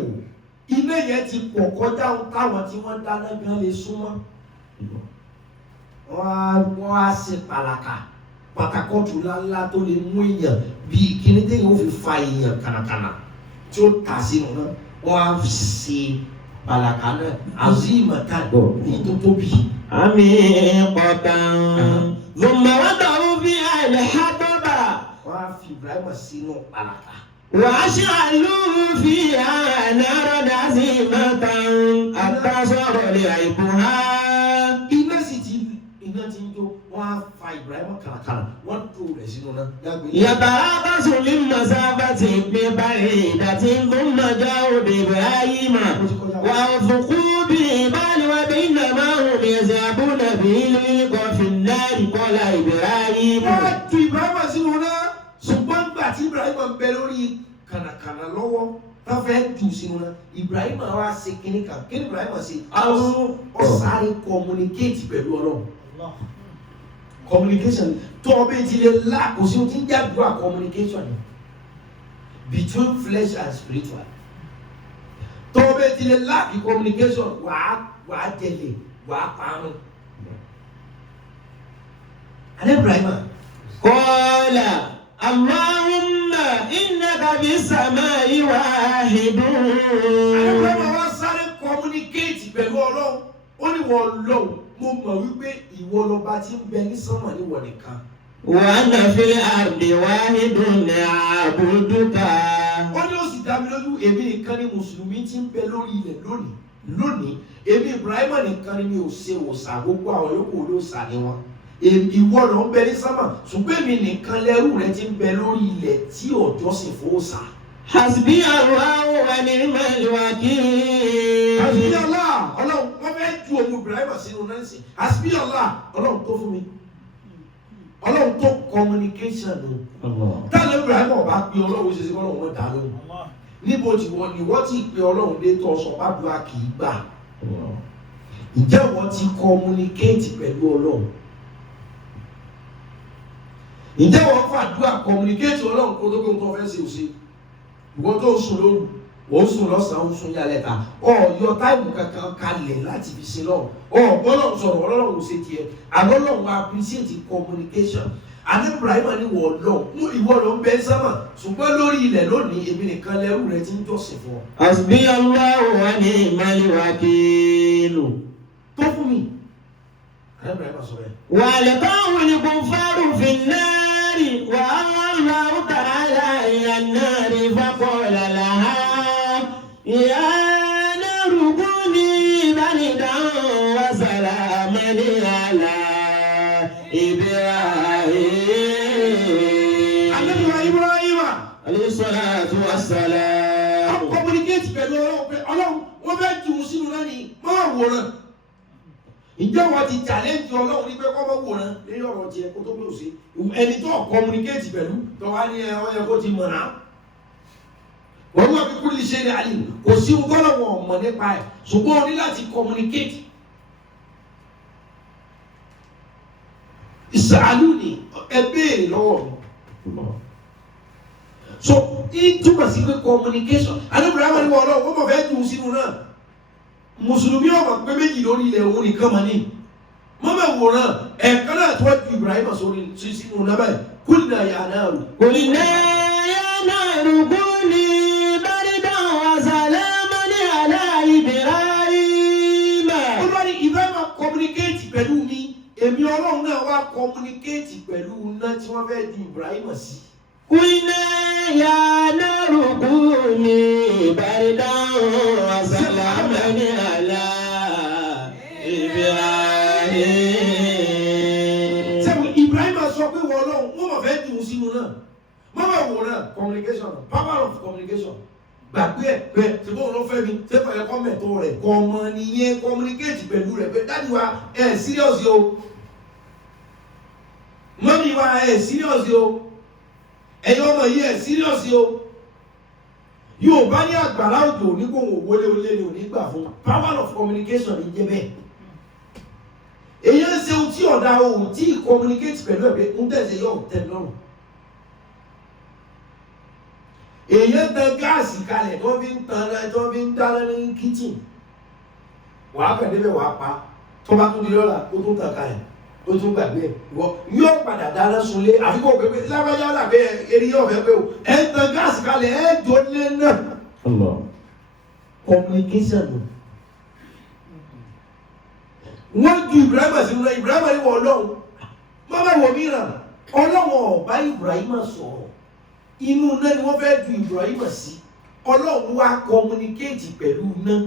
iná yẹn ti pọ̀ kọjá táwọn tí wọ́n dáná gan lè súnmọ́. wọ́n á ṣe pàtàkọ́tù ńláńlá tó lè mú èèyàn bíi kíní téèyàn ó fi fa èèyàn kànàkànà tí ó tà sínú náà wọ́n á ṣe pàlàkà náà azimatan èyí tó tóbi. amiqatan thumma wada'u fiha al-hataba. wọ́n á fi Ibrahim sínú pàlàkà. وأشعلوا فيها نارا عظيمة حتى صار لعيبها. iná sì ti iná ti ń jó wọ́n á fa Ibrahim kàràkàrà wọ́n tó rẹ̀ sínú náà. يترابص من مسافة بعيدة ثم جاءوا بإبراهيم وأوثقوا بالجبال وبينما هم يذهبون بالإلقاء في النار قال إبراهيم. wọ́n tú Ibrahim sínú náà ṣùgbọ́n gbà tí Ibrahim ń bẹ lórí kànàkànà lọ́wọ́ tá fẹ́ jù sínú náà Ibrahim wá ṣe kíní kan kí ni Ibrahim ṣe ó sáré communicate pẹ̀lú Ọlọ́run communication tó o bẹ ti lè la kò sí o ti ń jàdúrà communication between flesh and spiritual tó o bẹ ti lè la kí communication wàá jẹlẹ wàá parun alẹ́ Ibrahim قال اللهم إنك في السماء واحد. Àwọn wa sáré communicate pẹ̀lú Ọlọ́run ó ní wọ́n lọ́wọ́ mo mọ̀ wípé ìwọ lọba tí ń bẹ ní sánmà níwọ̀ nìkan وأنا في الأرض واحد أعبدك. ó ní ó sì dá mi lójú èmi nìkan ni mùsùlùmí tí ń bẹ lórí ilẹ̀ lónìí èmi Ibrahim nìkan ni mi ò ṣe òòṣà gbogbo àwọn yòókù olóòṣà ni wọn ìwọ ló ń bẹ ní sámà ṣùgbọ́n èmi nìkan lẹ́rú rẹ ti ń bẹ lórí ilẹ̀ tí ọjọ́ sì fòòṣà. حسبي الله ونعم الوكيل. Hasbi Allah ọlọ́run wọ́n fẹ́ ju ohun Ibrahim sínú náà sí Hasbi Allah ọlọ́run tó fún mi ọlọ́run tó communication nù. táwọn Ibrahim ọba pe ọlọ́run ṣe sí ọlọ́run wọn dá lóhùn níbo tí wọ́n ní wọ́n ti pe ọlọ́run dé tó sọ pàdúrà kì í gbà. ǹjẹ́ wọ́n ti communicate pẹ̀lú ọlọ́run? ǹjẹ́ wọ́n fàdúrà communicate ọlọ́run kó tó kó tó fẹ́ ṣe òṣè ìwọ́n tó ń sùn lóru wọ́n ń sùn lọ́sàn-án ń sùn yálẹ̀ ta yọ táìmù kankan kalẹ̀ láti fi ṣe lọ́run gbọ́dọ̀ sọ̀rọ̀ ọlọ́run ṣe tiẹ̀ àlọ́lọ́run appreciate communication àti Ibrahim ni wọ́n lọ ìwọ ló ń bẹ sámà ṣùgbọ́n lórí ilẹ̀ lónìí èmi nìkan lẹ́rú rẹ ti ń jọ́sìn fún ọ. Hasbi Allah wa ni'mal wakil. tó fún mi Ibrahim sọ bẹ́ẹ̀. وَأَلْقَاهُ الْكُفَّارُ فِي النَّارِ وَأَوْحَى اللَّهُ تَعَالَى إِلَى النَّارِ فَقَالَ لَهَا يَا نَارُ كُونِي بَرْدًا وَسَلَامًا عَلَى إِبْرَاهِيمَ. Ibrahim alayhi salatu wassalam. communicate pẹ̀lú ọlọ́run wọ́n fẹ́ jù ú sínú náà ní máa wòran. Ìjọ wọn ti challenge ọlọ́run ní pé kọ́ mọ́ wòran lórí ọ̀rọ̀ tiẹ̀ kó tó bí ó ṣe ẹni tó communicate pẹ̀lú tó wá ní ọyẹ kó ti mọ̀ náà. Wọ́n wá fi kúrò ṣe ní àlè kò sí ohun tó lọ́wọ́ ọ̀mọ̀ nípa ẹ̀ ṣùgbọ́n o ní láti communicate. Ìsàlù ni ẹ béèrè lọ́wọ́ mi. So ìtumọ̀ sí pé communication alóbìnrin àwọn ìwọ ọlọ́run wọ́n mọ̀ fẹ́ jù ú sínú náà. Mùsùlùmí ọmọ pé méjì lórí ilẹ̀ òun nìkan mọ̀ ní mọ́mọ̀ wòrán ẹ̀kan náà tó ju Ibrahim sórí sínú náà báyìí kúlìnà yà náà rù. Qulna ya naru kuni bardan wa salaman ala Ibrahim. Ó bá ní Ibrahim communicate pẹ̀lú mi èmi ọlọ́run náà wá communicate pẹ̀lú náà tí wọ́n fẹ́ ju Ibrahim sí. Qulna ya naru kuni bardan wa salaman ala Ibrahim. Sẹ́wọ̀n Ibrahim sọ pé wọ́n ọlọ́run wọ́n mọ̀ fẹ́ jù ú sínú náà mọ́mọ̀ wòrán communication power of communication gbàgbé ẹ̀ pé tí bóun ló fẹ́ mi ṣé kò yẹ kọ́mẹ̀tò rẹ̀ kọ́ ọmọ nìyẹn communicate pẹ̀lú rẹ̀ pé dáàdi wa ẹ̀ serious o mọ́mí wa ẹ̀ serious o ẹ̀yin ọmọ yìí ẹ̀ serious o yóò bá ní àgbàrá òjò ní kò wọ́n wọlé olé ní òní gbà fún power of communication ní jẹ́ bẹ́ẹ̀ èyí ń ṣe ohun tí ọ̀dà ohun tí communicate pẹ̀lú ẹ̀ pé ń tẹ̀sẹ̀ yọ̀ tẹ̀ lọ́rùn èyí ń tan gáàsì kalẹ̀ tó fi ń dáná ní kitchen wàá kàn débẹ̀ wàá pa tó bá tún di lọ́la ó tún tàn kalẹ̀ ó tún gbàgbé ẹ̀ wọ́n yóò padà dáná sunlé àfikún pépé lábẹ́jọ́ làbẹ́ eré yóò fẹ́ pé o ẹ̀ ń tan gáàsì kalẹ̀ ẹ̀ jọ lé náà communication nù. Wọ́n ju Ibrahim sínú náà Ibrahim ní wọ́n ọlọ́run mọ́mọ́ wọ̀ mìíràn ọlọ́run ọ̀bá Ibrahim sọ̀rọ̀ inú náà ni wọ́n fẹ́ ju Ibrahim sí ọlọ́run wá communicate pẹ̀lú náà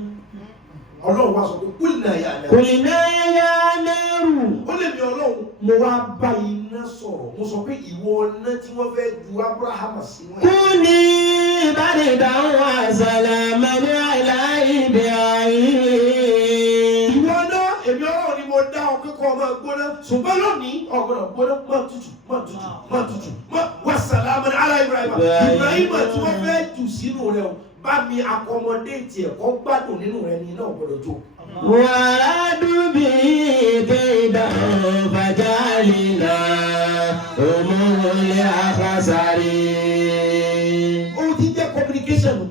ọlọ́run wá sọ pé kúlìnà yà náà. Qulna ya naru. Ó lè mi ọlọ́run mo wá bá iná sọ̀rọ̀ mo sọ pé ìwọ náà tí wọ́n fẹ́ ju Abraham sínú ẹ̀. Kuni bardan wa salaman ala Ibrahim. Ìwọ náà èmi ọlọ́run ni mo dá ọ pé kọ́ ọmọ gbóná ṣùgbọ́n lónìí ọ̀gbọ́dọ̀ gbóná má tutù wà salaman ala Ibrahim. Ibrahim tí wọ́n fẹ́ jù sínú rẹ̀ o bá mi accommodate ẹ̀kọ́ gbádùn nínú rẹ̀ ní iná ọ̀gbọ́dọ̀ jó. Wàrádù bí kéda fàjálìlà òmùlẹ̀ àkàsàrí. Ó ti jẹ́ communication nù.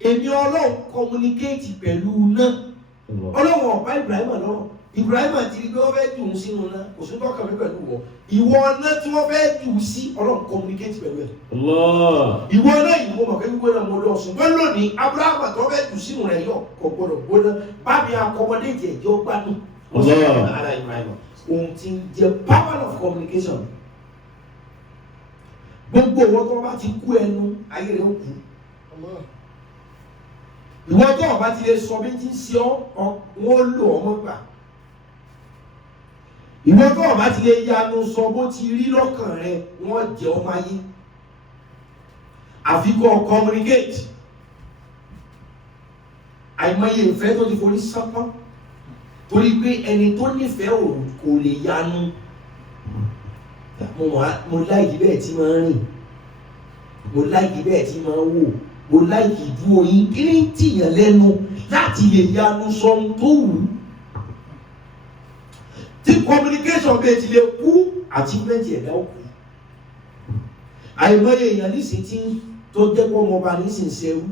Èmi ọlọ́run communicate pẹ̀lú náà. Ọlọ́run ọ̀pá Ibrahim lọ́rọ̀. Ibrahim ti rí pé wọ́n fẹ́ jù ú sínú náà. Kò sí tọ́ka mi pẹ̀lú wọ. Ìwọ náà tí wọ́n fẹ́ jù ú sí ọlọ́run communicate pẹ̀lú ẹ̀. Ìwọ náà yìí mo mọ̀ pé gbígbóná mo lọ ṣùgbọ́n lónìí Abraham tó fẹ́ jù sínú rẹ̀ yọ kò gbọdọ̀ gbóná. Bábí accommodate ẹ̀jẹ̀ ó gbádùn. Ó sì ń ara Ibrahim. ohun tí ń jẹ́ power of communication. Gbogbo owó tó bá ti kú ẹnu ayé rẹ̀ ó kú. Ìwọ tó bá ti lè sọ bí ti ń ṣe ọ́ wọ́n lò ọmọ gbà. Ìwọ tó bá ti lè yanu sọ bó ti rí lọ́kàn rẹ̀ wọ́n jẹ́ ọmọ ayé. Àfi kó communicate. Àìmọye ìfẹ́ tó ti forí sánpọ́n torí pé ẹni tó nífẹ̀ẹ́ kò lè yanu. Mo láìkí bẹ́ẹ̀ tí máa ń rìn, mo láìkí bẹ́ẹ̀ tí máa ń wò, mo láìkí ìdúró yín, kí ni tìyàn lẹ́nu láti lè yanu sọ ohun tó wù ú. Tí communication bẹ́ẹ̀ ti lè kú achievement ẹ̀dá ó kú. Àìmọye èèyàn nísìnyí tó jẹ́ pé ọmọọba nísìnyí ṣerú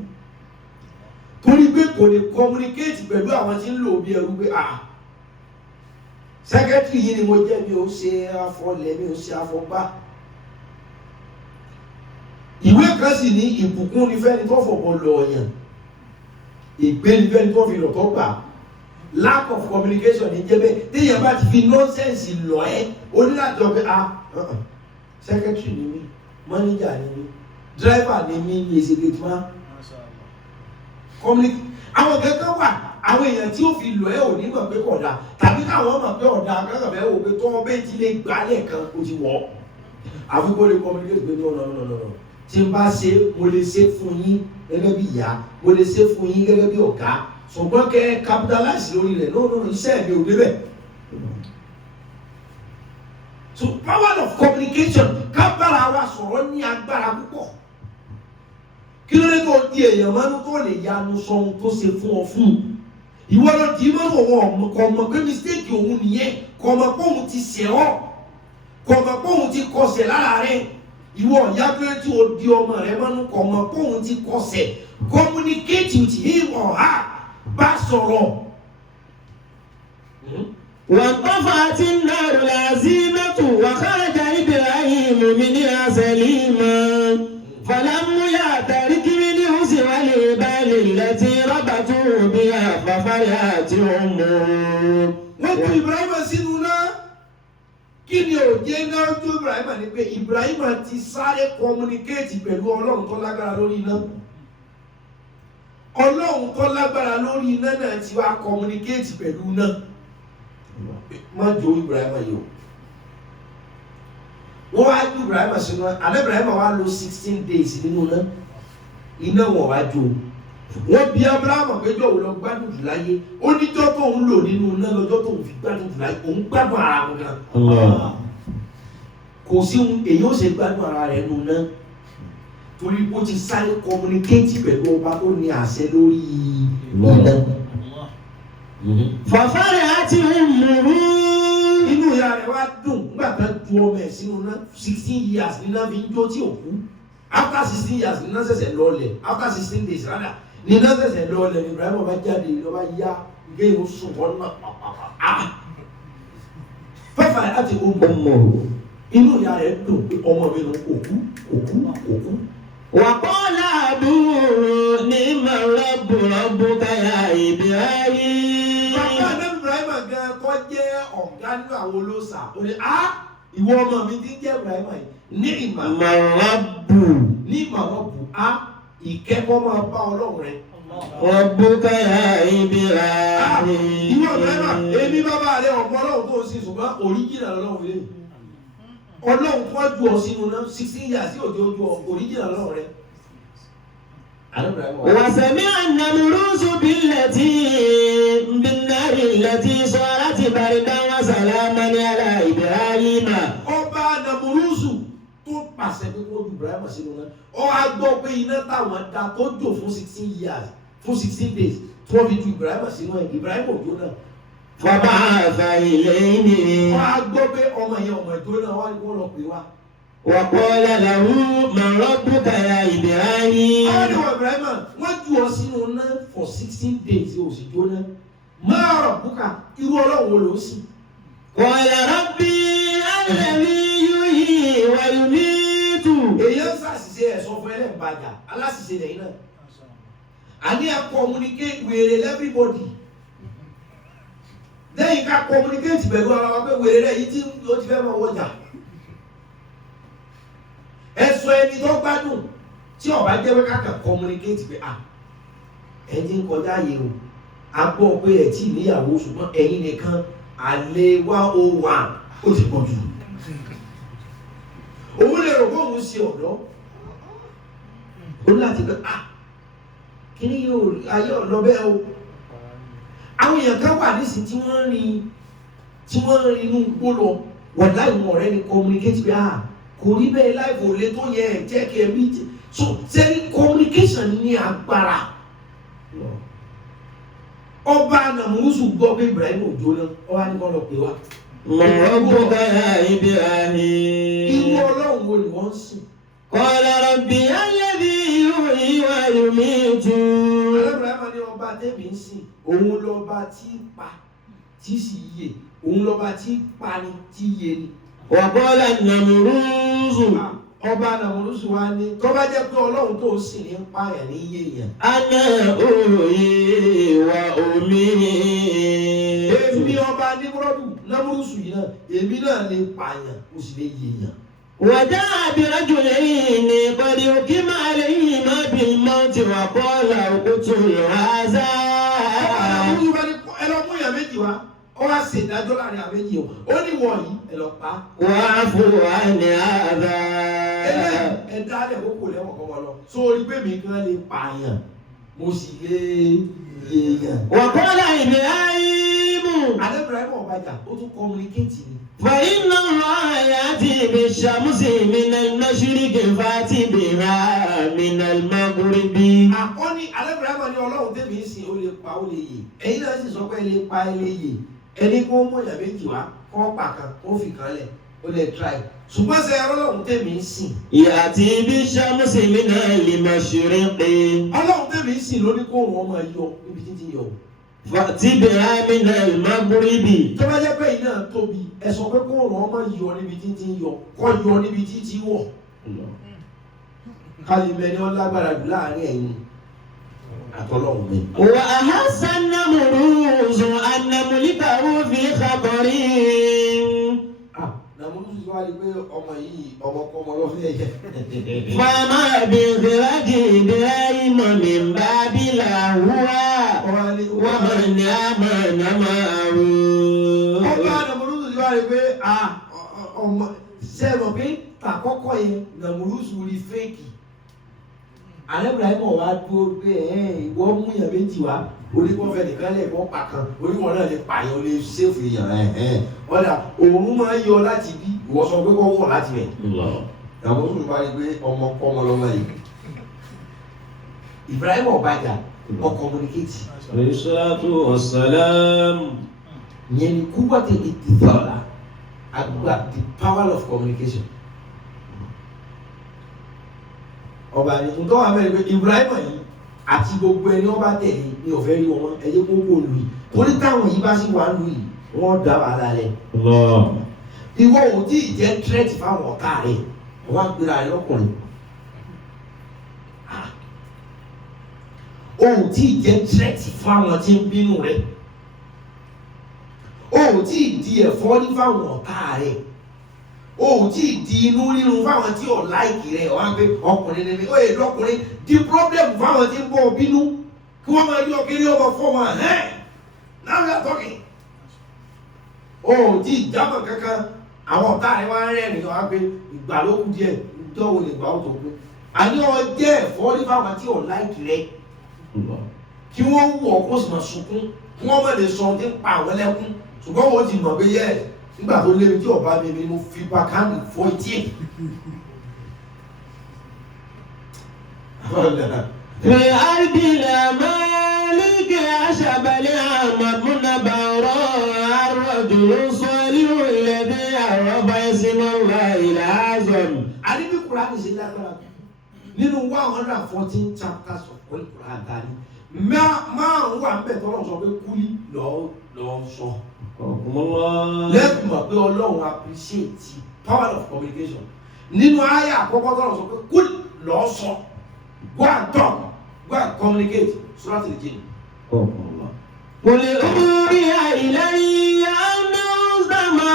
torí pé kò lè communicate pẹ̀lú àwọn tí ń lò bí ẹrú pé secretary yìí ni mo jẹ́, mi ò ṣe afọlẹ̀, mi ò ṣe afọgbá. Ìwé kan sì ní ìbùkún ní fẹ́ni tó fọ̀bọ̀ lọ ọ̀yàn, ìgbé ní fẹ́ni tó fi lọ tó gbà. Lack of communication ní jẹ́ bẹ́ẹ̀ téèyàn bá ti fi nonsense lọ ẹ́ onílàjọ pé secretary ni mí, manager ni mí, driver ni mí, ní èsì gẹ̀tìmá. Àwọn kẹ́kẹ́ wà àwọn èèyàn tí ó fi lọ ẹ́ ò ní mọ̀ pé kódà tàbí káwọn mọ̀ pé ọ̀dà akẹ́kọ̀ọ́ bẹ́ẹ̀ wò pé tó wọ́n bẹ́ẹ̀ ti lè gbálẹ̀ kan ó ti wọ̀. Àfikún lè communicate pé no. Tí n bá ṣe mo lè ṣe fún yín gẹ́gẹ́ bí ìyá, mo lè ṣe fún yín gẹ́gẹ́ bí ọ̀gá, ṣùgbọ́n kẹ́ capitalize lórí rẹ̀ no iṣẹ́ mi ò débẹ̀. So power of communication ká bára wa sọ̀rọ̀ ní agbára púpọ̀. Kí ló dé tó di èèyàn mọ́nú tó lè yanu sọ ohun tó ṣe fún ọ fún un? Ìwọ lọ dì í mọ́nú òun kò mọ̀ pé mistake òun nìyẹn, kò mọ̀ pé òun ti ṣẹ̀ ọ́, kò mọ̀ pé òun ti kọsẹ̀ lára rẹ̀. Ìwọ ìyá pé tí o di ọmọ rẹ mọ́nú kò mọ̀ pé òun ti kọsẹ̀. Communicate with him or her, bá sọ̀rọ̀. وانطفأت النار العزيمة وخرج إبراهيم منها سليما فلم يعترك منه سوى الجبال التي ربطوا بها ففرحت أمه. Wọ́n tún Ibrahim sínú náà. Kí ni ò jẹ́ náà tó Ibrahim ni pé Ibrahim ti sáré communicate pẹ̀lú Ọlọ́run tó lágbára lórí iná. Ọlọ́run tó lágbára lórí iná náà ti wá communicate pẹ̀lú náà. Má jó Ibrahim yìí o. Wọ́n wá ju Ibrahim sínú náà. Àlẹ́ Ibrahim wá lò 16 days nínú náà. Iná wọ́n wá jó. Wọ́n bí Abraham péjọ òun lọ gbádùn jù láyé. Ó níjọ́ tó ń lò nínú iná lọ́jọ́ tó ń fi gbádùn jù láyé. Òun gbádùn ara wọn gan. Kò sí ohun èyí ó ṣe gbádùn ara rẹ̀ nínú iná. Torí ó ti sáré communicate pẹ̀lú ọba tó ní àṣẹ lórí iná. ففرحت أمه. Inú ìyá rẹ̀ wá dùn nígbà tó ju ọmọ ẹ̀ sínú náà 16 years nínú fi ń jó tí ò kú. After 16 years nínú ṣẹ̀ṣẹ̀ lọ́ọ̀lẹ̀, after 16 days rather nínú ṣẹ̀ṣẹ̀ lọ́ọ̀lẹ̀ ní Ibrahim ọba jáde lọ́ba yá gé ìwọ sùn wọ́n náà. Fẹ́fẹ́ ọmọ inú ìyá rẹ̀ dùn pé ọmọ mi ló òkú. وقال أبوه نعم الرب ربك يا إبراهيم. Bàbá Adé Ibrahim gan kọ́ jẹ́ ọ̀gá nínú àwọn olóòṣà. Ó ní ìwọ ọmọ mi ti ń jẹ́ Ibrahim yìí ní Màrọ́bù. Ní Màrọ́bù ìkẹ́kọ̀ọ́ máa bá Ọlọ́run rẹ̀. Rabbuka ya Ibrahim. Ìwọ Ibrahim èmi bàbá rẹ̀ ọ̀pọ̀ Ọlọ́run tó ń sin ṣùgbọ́n original Ọlọ́run lé. Ọlọ́run kọ́ ju ọ sínú náà 16 years òjò ojú original Ọlọ́run rẹ̀. وسمع النمروز بالنار التي صارت بردا وسلاما على إبراهيم. Ọba Nàmúrúsù tó pàṣẹ pé kó ju Ibrahim sínú náà. Ó wá gbọ́ pé iná táwọn dá tó jò fún 16 years fún 16 days tí wọ́n fi ju Ibrahim sínú ẹ̀ Ibrahim ò jó náà. فبعث إليه. Ó wá gbọ́ pé ọmọ yẹn ọmọ ìjó náà wá ní kó lọ pè wá. وقال له من ربك يا إبراهيم. Àwọn ènìyàn Ibrahim wọ́n ju ọ sínú náà for 16 days ó sì jó náà. Máa rọ̀ búkà irú Ọlọ́run wo ló sì. قال ربي الذي يحيي ويميت. Èyí ń ṣàṣìṣe ẹ̀sọ́ fún ẹlẹ́ǹbàjà aláṣìṣe lẹ́yìn náà. Àní ẹ communicate with everybody. Lẹ́yìn ká communicate pẹ̀lú ara wa pé wèrè rẹ̀ yìí tí ó ti fẹ́ mọ wọjà ẹ̀sọ́ ẹni tó gbádùn tí ọba jẹ́ pé káàkiri communicate pé ẹni ń kọjá yìí o a gbọ́ pé ẹ̀ tí níyàwó ṣùgbọ́n ẹ̀yin nìkan àlè wá ó wà ó ti pọ̀ jù òun lè rò bóun ṣe ọ̀dọ́ ó láti pé kí ni yóò ayé ọ̀dọ́ bẹ́ẹ̀ o àwọn èèyàn kan wà nísìnyí tí wọ́n rin inú gbó lọ wà láì wọn ọ̀rẹ́ ni communicate pé kò rí bẹ́ẹ̀ láìpẹ́ òle tó yẹ ẹ̀ jẹ́ kí ẹ bí so sẹ́ni communication ní agbára ọba Nàmúrúsù gbọ́ pé Ibrahim òjò náà ọba ní kọ́ lọ pè wá. Mọ̀rọ̀ bá Ibrahim. Irú Ọlọ́run wo ni wọ́n ń sìn? Qala rabbi alladhi yuhyi wa yumitu. Ibrahim ní ọba tẹ́mi ń sìn òun lọ́ba tí pa tí sì yè òun lọ́ba tí pa ni tí yè ni. Wa qala Nàmúrúsù. Ọba Nàmúrúsù wa ní tó bá jẹ́ pé Ọlọ́run tó sìn ní pààyàn ní yéèyàn. Ana uhyi wa umitu. Èmi ọba Nímúrọ́dù Nàmúrúsù yìí náà èmi náà lè pààyàn ó sì lè yéèyàn. وجاء برجلين قد حكم عليهما بالموت وقال اقتلوا هذا. ẹ lọ mú yàn méjì wá ó wá ṣe ìdájọ́ láàrin àwọn méjì o ó ní wọ̀nyí ẹ lọ pa. واعفو عن هذا. ẹ dá lẹ̀ kókò lẹ́wọ̀n kọ́kọ́ lọ sórí pé mi kan lè pààyàn mo sì lè yéèyàn. وقال إبراهيم. alẹ́ Ibrahim ọ̀bàjà ó tún communicate ni. فإن الله يأتي بالشمس من المشرق فأتي بها من المغرب. Àkọ́ni alẹ́ Ibrahim ní Ọlọ́run tẹ̀mí ń sìn ó lè pa ó lè yè ẹ̀yin náà sì sọ pé ẹ lè pa ẹ lè yè ẹni kó mú ìyá méjì wá kó pa kan kó fi kan lẹ̀ ó lè try ṣùgbọ́n ṣe Ọlọ́run tẹ̀mí ń sìn. يأتي بالشمس من المشرق. Ọlọ́run tẹ̀mí ń sìn lóní kó òun ọmọ yọ níbi títí yọ. فأتي بها من المغرب. Tó bá jẹ́ pé iná tóbi ẹ sọ pé kó òun ọmọ yọ níbi títí yọ kó yọ níbi títí wọ̀. Kálímẹ̀ ni wọ́n lágbára jù láàrin ẹ̀yin àtọ́lọ́hùn mi. وأحس النمروز أن ملكه في خبره. Nàmúrúsù wá rí pé ọmọ yìí ọmọkọ́mọ ló fẹ́ yẹ. فما بإخراج إبراهيم من بابل هو ومن آمن معه. Ọba Nàmúrúsù wá rí pé ọmọ sẹ́wọ̀n pé tàkọ́kọ́ yẹn Nàmúrúsù rí fẹ́ẹ̀kì. Alẹ́ Ibrahim wá dúró pé ìwọ mú yàn méjì wá oníkọ́fẹ́ nìkan lè kọ́ pa kan oníwọ̀n náà lè pààyàn lè ṣèfù yàn ọ̀dà òun máa ń yọ láti bí ìwọ sọ pé kọ́ wọ̀ láti rẹ̀. Àwọn olùkọ́ bá rí pé ọmọ kọ́mọ lọ́mọ yìí. Ibrahim ọ̀bàjà ọ communicate. As-salatu was-salam. Yẹn ni kúbọ̀tì ìtìfọ̀lá àgbà the power of communication. Ọba ni nǹkan wà mẹ́rin pé Ibrahim yìí àti gbogbo ẹni wọ́n bá tẹ̀lé ní ọ̀fẹ́ rí wọn ẹ̀yẹ gbogbo lù yìí torí táwọn yìí bá sì wà lù yìí wọ́n dá wàhálà rẹ̀. Ìwọ ò tí ì jẹ́ threat fáwọn ọ̀tá rẹ̀ wọ́n á gbéra rẹ̀ lọ́kùnrin. O ò tí ì jẹ́ threat fáwọn tí ń bínú rẹ̀. O ò tí ì di ẹ̀fọ́ ní fáwọn ọ̀tá rẹ̀. O ò tí ì di inú rírun fáwọn tí ò láìkì rẹ̀ wọ́n á gbé ọkùnrin níbi ó yẹ lọ́kùnrin di problem fáwọn tí ń bọ̀ bínú kí wọ́n máa yọ kiri ọmọ fọ́ wọn now we are talking. O ò tí ì jábọ̀ kankan àwọn ọ̀tá rẹ̀ wá ń rẹ́rìn wọ́n á gbé ìgbà ló kù díẹ̀ ìjọ wo lè gbà ó tó pé àní ọjẹ́ ẹ̀fọ́ ní fáwọn tí ò láìkì rẹ̀ kí wọ́n wù ọ́ kó sì máa sunkún kí wọ́n má lè sọ ohun tí ń pa àwọn ẹlẹ́kún ṣùgbọ́n wọ́n ti mọ̀ pé yẹ nígbà tó lébi tí ọba mi ni mo fi bákàndì fọ́ etí ẹ̀. في أرض المالك أشبل أمامنا براء الرجل الصالح الذي عرف اسم الله الأعظم. Àdébí Kùránì ṣe lágbára nínú 114 chapters of Kùránì tani márùn-ún wà ń bẹ̀ tọ́lọ́ sọ pé kúlí lọ́ọ́ sọ. Lẹ́yìn mọ̀ pé Ọlọ́run appreciate power of communication. Nínú àyà àkọ́kọ́ tọ́lọ́ sọ pé kúlí lọ́ọ́ sọ. Go and talk. Go and communicate. Surah Al-Jinn. قل أوحي إلي أنه استمع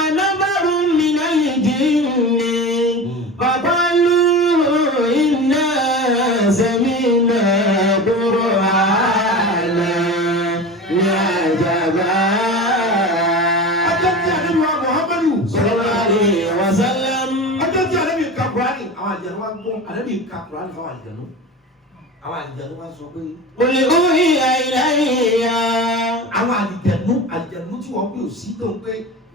àlìjẹ̀nú wá gbọ́ ànábì ka Kùránì fáwọn àlìjẹ̀nú àwọn àlìjẹ̀nú wá sọ pé. Qul uhiya ilayya. àwọn àlìjẹ̀nú tí wọ́n pè ó sí tó ń pé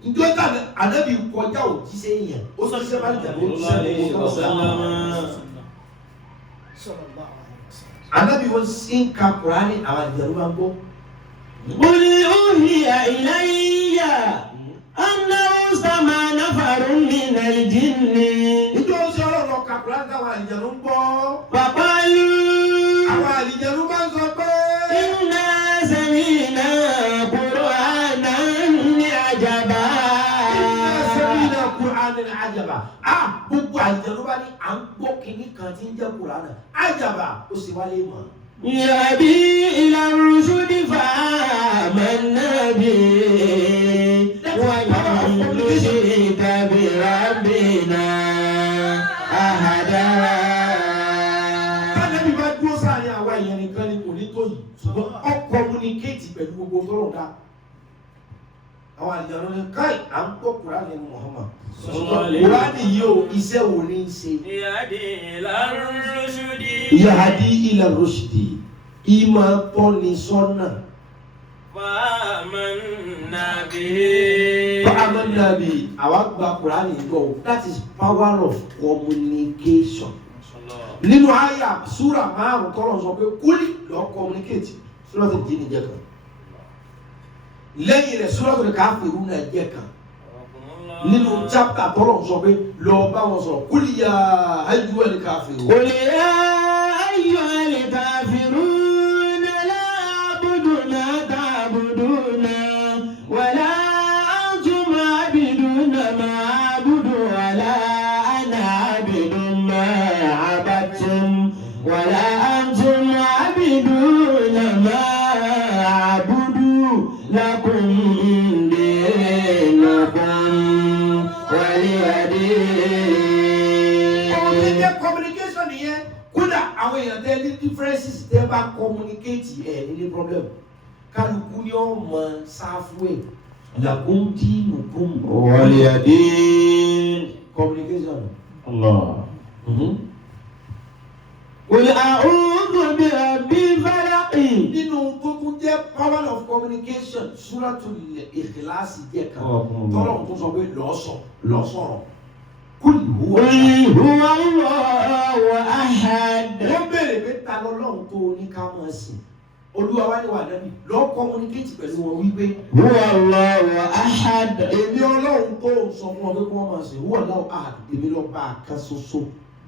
njọ́ tàbí ànábì kọjá òjíṣẹ́ yẹn ó sọ ṣiṣẹ́ bá àlìjẹ̀nú ó ṣiṣẹ́ ànábì wọn sì ń ka Kùránì àwọn àlìjẹ̀nú wá gbọ́. Qul uhiya ilayya annahu istama'a nafarun minal jinni. Ìjọ ń ṣe ọlọ́run ọkà Kùránì táwọn àlìjẹ̀nú ń gbọ́. Faqalu. Àwọn àlìjẹ̀nú máa ń sọ pé. Inna sami'na Qur'anan ajaba. Inna sami'na Qur'anan ajaba. Gbogbo àlìjẹ̀nú bá ní à ń gbọ́ kínní kan tí ń jẹ́ Kùránì. Ajaba ó sì wálé mọ́. Yahdi ila rushdi fa'amanna bihi wa lan nushrika bi rabbina ahada. Káàdébí bá dúró sáàrin àwa èèyàn nìkan ni kò ní tó yìí ṣùgbọ́n ó communicate pẹ̀lú gbogbo tọ́lọ̀ dá. Àwọn àlìjẹ̀nú ní káì à ń gbọ́ Kùránì ní Muhammad. Kùránì yìí o iṣẹ́ wo ní í ṣe? Yahdi ila rushdi. Ìmọ̀ tọ́ni sọ́nà. Fa'amanna bihi. Àwa gba Kùránì gbọ́. That is power of communication. Nínú àyà súrà 5 tọ́lọ̀ sọ pé kúlì lọ communicate. Súrà tó jí ni jẹ́ kan. Lẹ́yìn rẹ̀ súrà tó Kafiruna jẹ́ kan. Nínú chapter tọ́lọ̀ sọ pé lọ bá wọn sọ̀rọ̀ kúlì ya ayyuhal kafirun. Qul ya ayyuhal kafirun la a'budu ma ta'buduna wa la antum 'abiduna ma a'budu wa la ana 'abidun ma 'abadtum wa la antum 'abiduna ma a'budu lakum dinukum communication nìyẹn kódà àwọn èèyàn tẹ ní differences tẹ bá communicate ẹ ní problem kálukú ni ó mọ sáfù ẹ lakum dinukum waliyadin. communication. Allah. Qul a'udhu bi rabbil falaq. Nínú tó tún jẹ́ power of communication Suratul Ikhlas jẹ́ kan tọ́lọ̀ tó sọ pé lọ́sọ̀rọ̀. Qul huwa Allahu ahad. Wọ́n bèèrè pé ta lọ́lọ́run tó ní ká máa sìn. Olúwa wá ní wà nábì lọ communicate pẹ̀lú wọn wípé huwa Allahu ahad. èmi ọlọ́run tó sọ fún ọ pé kí wọ́n máa sìn huwa Allahu ahad èmi lọ bá a kan ṣoṣo.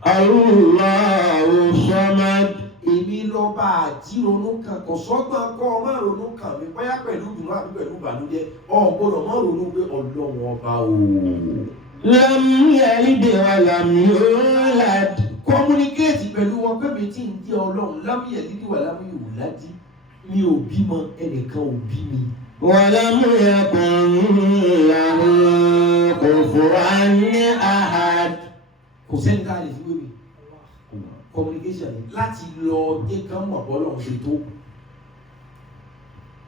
Allahu samad. Èmi lọ bá a jí ronú kan kò sọ́gbọ́n kọ́ ọ máa ronú kan mi bóyá pẹ̀lú ìdùnnú àbí pẹ̀lú ìbànújẹ́ ọ gbọ́dọ̀ máa ronú pé ọlọ́run ọba o. Lam yalid wa lam yulad. Communicate pẹ̀lú wọn pé mi tí ń jẹ́ ọlọ́run lam yalid wa lam yulad mi ò bímọ ẹnìkan ò bí mi. Wa lam yakun lahu kufuwan ahad. Kò sẹ́ni tá a lè fi wé mi. Communication ni láti lọ jẹ́ ká mọ̀ bọ́lọ̀ ṣe tó.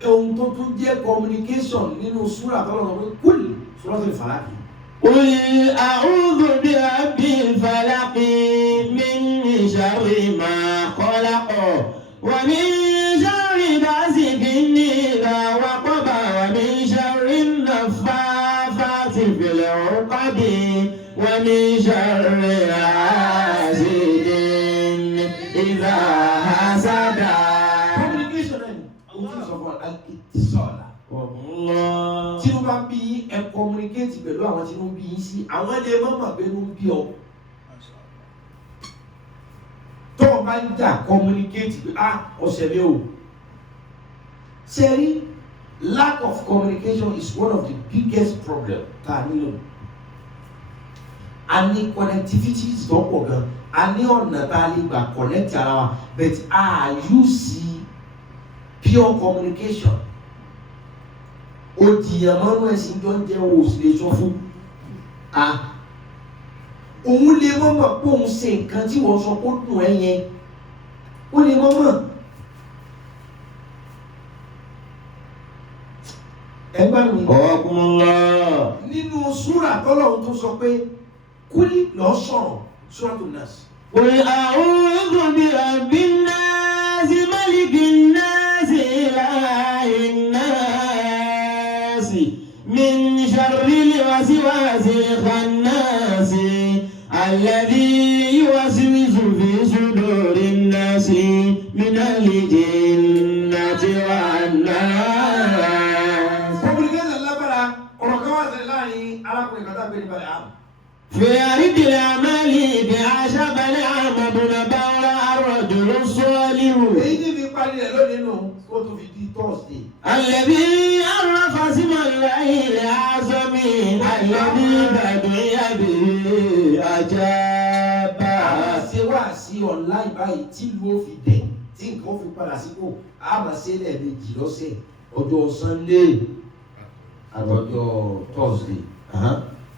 Ohun tó tún jẹ́ communication nínú súrà tọ́lọ̀ sọ pé kúlì Suratul Falaq. Qul a'udhu bi rabbil falaq min sharri ma khalaq wa min sharri ghasiqin idha waqab wa min sharri naffafati fil 'uqad wa min sharri hasidin idha hasad. Communication náà ni ohun tí sọ fún al-ittisal. Tí ló bá ń bí ẹ communicate pẹ̀lú àwọn tí ló ń bí yín sí àwọn ẹni ẹ má mà pé ló ń bí ọ. Tó o bá ń jà communicate pé ọ̀sẹ̀ mi ò. Ṣé rí lack of communication is one of the biggest problems tá a nílò. A ní connectivity tó pọ̀ gan. A ní ọ̀nà tá a lè gbà connect ara wa but a use pure communication. Òdìyàn mọ́nú ẹ̀sìn jọ ń jẹ́ òsì lè sọ fún òun lè mọ́mọ́ pé òun ṣe nǹkan tí wọ́n sọ kó dùn ẹ́ yẹn ó lè mọ́mọ́ ẹgbẹ́ mi ọkùnrin nínú súrà tọ́lọ́run tó sọ pé kúlì lọ sọ̀rọ̀ Suratul Nas. قل أعوذ برب الناس ملك الناس إله الناس من شر الوسواس الخناس الذي يوسوس في صدور الناس من الجنة والناس. في أرض الأعمال بعشب العمد نبال الرجل الصالح الذي عرف اسم الله الأعظم الذي بدعي به أجاب. ṣe wá sí online báyìí tí ìlú ó fi dẹ̀ tí nǹkan ó fi padà sípò a máa ṣe lẹ́ẹ̀mejì lọ́sẹ̀ ọjọ́ Sunday àtọjọ́ Thursday.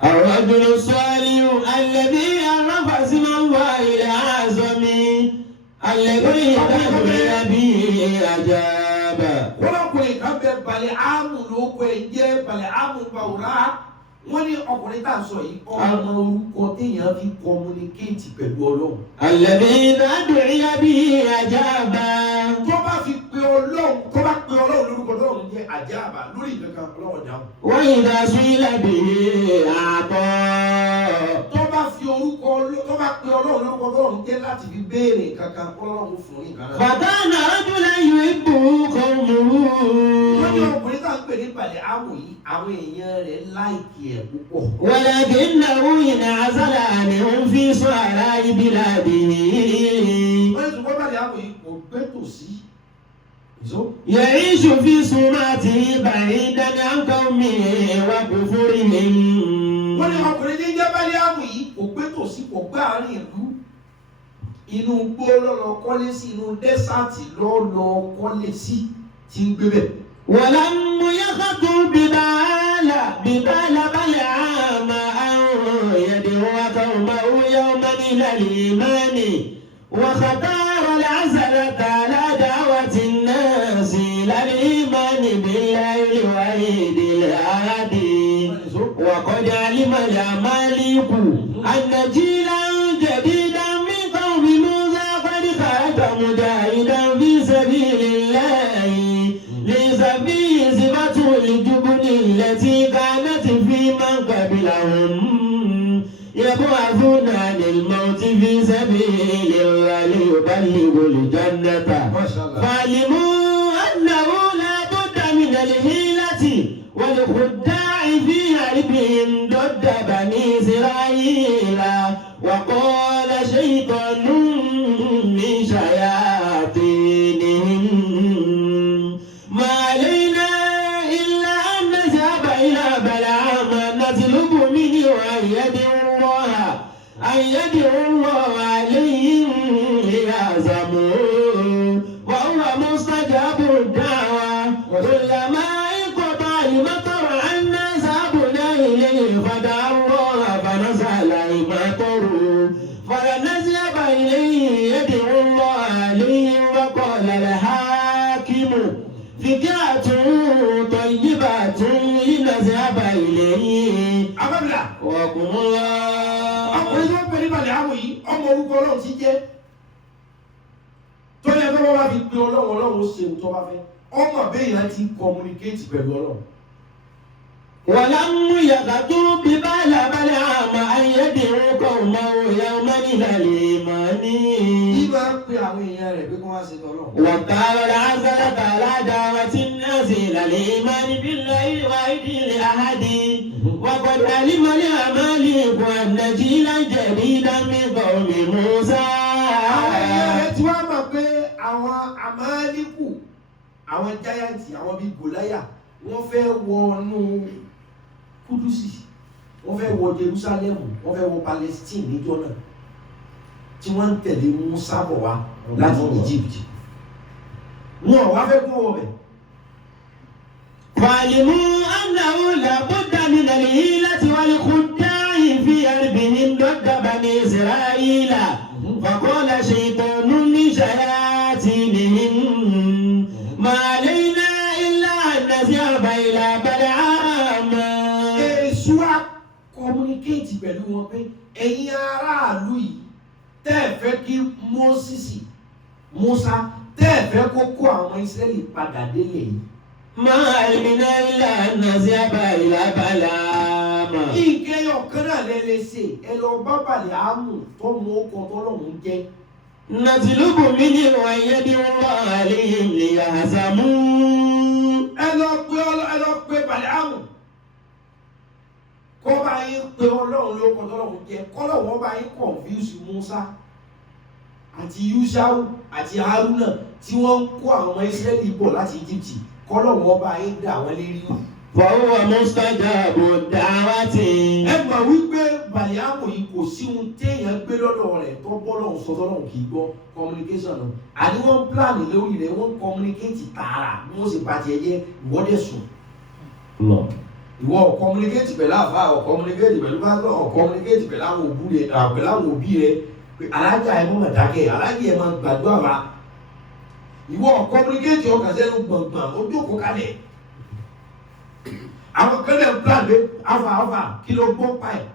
الرجل الصالح الذي عرف اسم الله الأعظم الذي بدعي به أجاب. wọ́n lọ́kùnrin kan bẹ balẹ̀ áàmù ló kọ ẹ̀ jẹ́ balẹ̀ áàmù bàwùrà wọ́n ní ọkùnrin tá à ń sọ yìí ọmọ orúkọ téèyàn fi communicate pẹ̀lú Ọlọ́run. الذي بدعي به أجاب. tó bá fi pe Ọlọ́run tó bá pe Ọlọ́run lórúkọ Ọlọ́run jẹ́ àjábà lórí ìkankan Ọlọ́run dáhùn. وإذا سئل به أعطى. tó bá fi orúkọ tó bá pe Ọlọ́run lórúkọ Ọlọ́run jẹ́ láti fi béèrè kankan Ọlọ́run fún ní ìkan náà. فكان رجلا يحبه قومه. wọ́n ní ọkùnrin tá à ń pè ní balẹ̀ áàmù yìí àwọn èèyàn rẹ̀ láìkì ẹ̀ púpọ̀. ولكنه انعزل عنهم في صحراء بلاده. wọ́n ní ṣùgbọ́n balẹ̀ áàmù yìí kò gbé tòsí. يعيش في سماته بعيدا عن قومه وكفرهم. wọ́n ní ọkùnrin ní jẹ́ balẹ̀ áàmù yìí kò gbé tòsí kò gbé àárín ìlú. inú igbó lọ́lọ́ kọ́lé sí inú dẹ́sàtì lọ́lọ́ kọ́lé sí tí ń gbé bẹ̀. ولم يخطر ببال بلعام أن يدعو قومه يوما إلى الإيمان وختار العزلة على دعوة الناس إلى الإيمان بالله الوحيد الأحد. وقد علم العماليق أن جيلا جديدا من قوم موسى قد خرج مجاهدا في سبيل الله ليس فيه صفة الجبن التي كانت في من قبلهم يبعثون عن الموت في سبيل الله ليبلغوا الجنة. فعلموا أنه لا بد من الحيلة والخداع في حربهم ضد بني إسرائيل. وقال شيطان من شياطينهم ما علينا إلا أن نذهب إلى بلعام نطلب منه أن يدعو الله عليهم ليعزموا وهو مستجاب الدعوة. كلما انقطع المطر عنا ذهبنا إليه فدعا الله فنزل المطر فلنذهب إليه يدعو الله عليهم. وقال الحاكم فكرة طيبة لنذهب إليه. وقم الله. ọkùnrin tó ń pè ní balẹ̀ áàmù yìí ọmọ orúkọ Ọlọ́run ti jẹ́ tó yẹ kó wọ́n bá fi pe Ọlọ́run Ọlọ́run ó ṣe ohun tó bá fẹ́ ọmọ bẹ́ẹ̀ yẹn ti communicate pẹ̀lú Ọlọ́run. ولم يخطر ببال بلعام أن يدعو قومه يوما إلى الإيمان. bí máa ń pe àwọn èèyàn rẹ̀ pé kí wọ́n á ṣe tọ́lọ̀. وقال العزلة على دعوة الناس إلى الإيمان بالله الواحد الأحد. وقد علم العماليق أن جيلا جديدا من قوم موسى. àwọn èèyàn rẹ̀ tí wọ́n mọ̀ pé àwọn àmàlíkù àwọn jáyàntì àwọn bíi Gòláyà wọ́n fẹ́ wọnú Kúdùsì wọ́n fẹ́ wọ Jerúsálẹ́mù wọ́n fẹ́ wọ Palestine níjọ́ náà tí wọ́n ń tẹ̀lé Musa bọ̀ wá láti Egypt wọn wá fẹ́ kó wọ bẹ̀. فعلموا أنه لا بد من الحيلة والخداع في حربهم ضد بني إسرائيل. فقال شيطان لشياطينهم ما علينا إلا أن نذهب إلى بلعام. Èṣù communicate pẹ̀lú wọn pé ẹ̀yin aráàlú yìí tẹ́ ẹ fẹ́ kí Musa tẹ́ ẹ fẹ́ kó kó àwọn Ísírẹ́lì padà délé yìí. máa ìrìnà ilà nàzí àbàlá bàlámà. ìkẹyọ kan náà lẹ ṣe ẹ lọ bá Bàláámù tó mú ọkọ tọ́lọ́hún jẹ. nàtìlúbù mi ní wọ̀nyẹ́ bí wọ́n àlẹ́ lè àzàmú. ẹ lọ pé Bàláámù kọ́ bá yín pé Ọlọ́run ló kọ́ tọ́lọ́hún jẹ kọ́lọ́wọ́ bá yín confuse Musa àti Yúṣáù àti Haruna tí wọ́n ń kó àwọn Ísírẹ́lì bọ̀ láti Íjíbítì kọ́lọ́wọ́ bá yín dà wọ́n lérí. fọwọ́ mustajabu da'wati. ẹ mọ̀ wípé Bàláámù yìí kò sí ohun téèyàn gbé lọ́dọ̀ rẹ̀ tó bọ́lọ́hún sọ tọ́lọ́hún kì í gbọ́ communication náà àní wọ́n ń plan lórí rẹ̀ wọ́n ń communicate tààrà bí wọ́n sì bá tiẹ̀ jẹ́ ìwọ́dẹ̀ sùn. ìwọ ò communicate pẹ̀lú àfa ò communicate pẹ̀lú pásítọ̀ ò communicate pẹ̀lú àwọn òbí rẹ̀ pé alájà ẹ̀ mọ̀ dákẹ́ alájà ẹ̀ máa gbàdúrà wa ìwọ ò communicate ọkàn sẹ́nu gbọ̀ngbọ̀n ojú òkú kalẹ̀ àwọn kan náà plan pé afa kí ló gbọ́ pa ẹ̀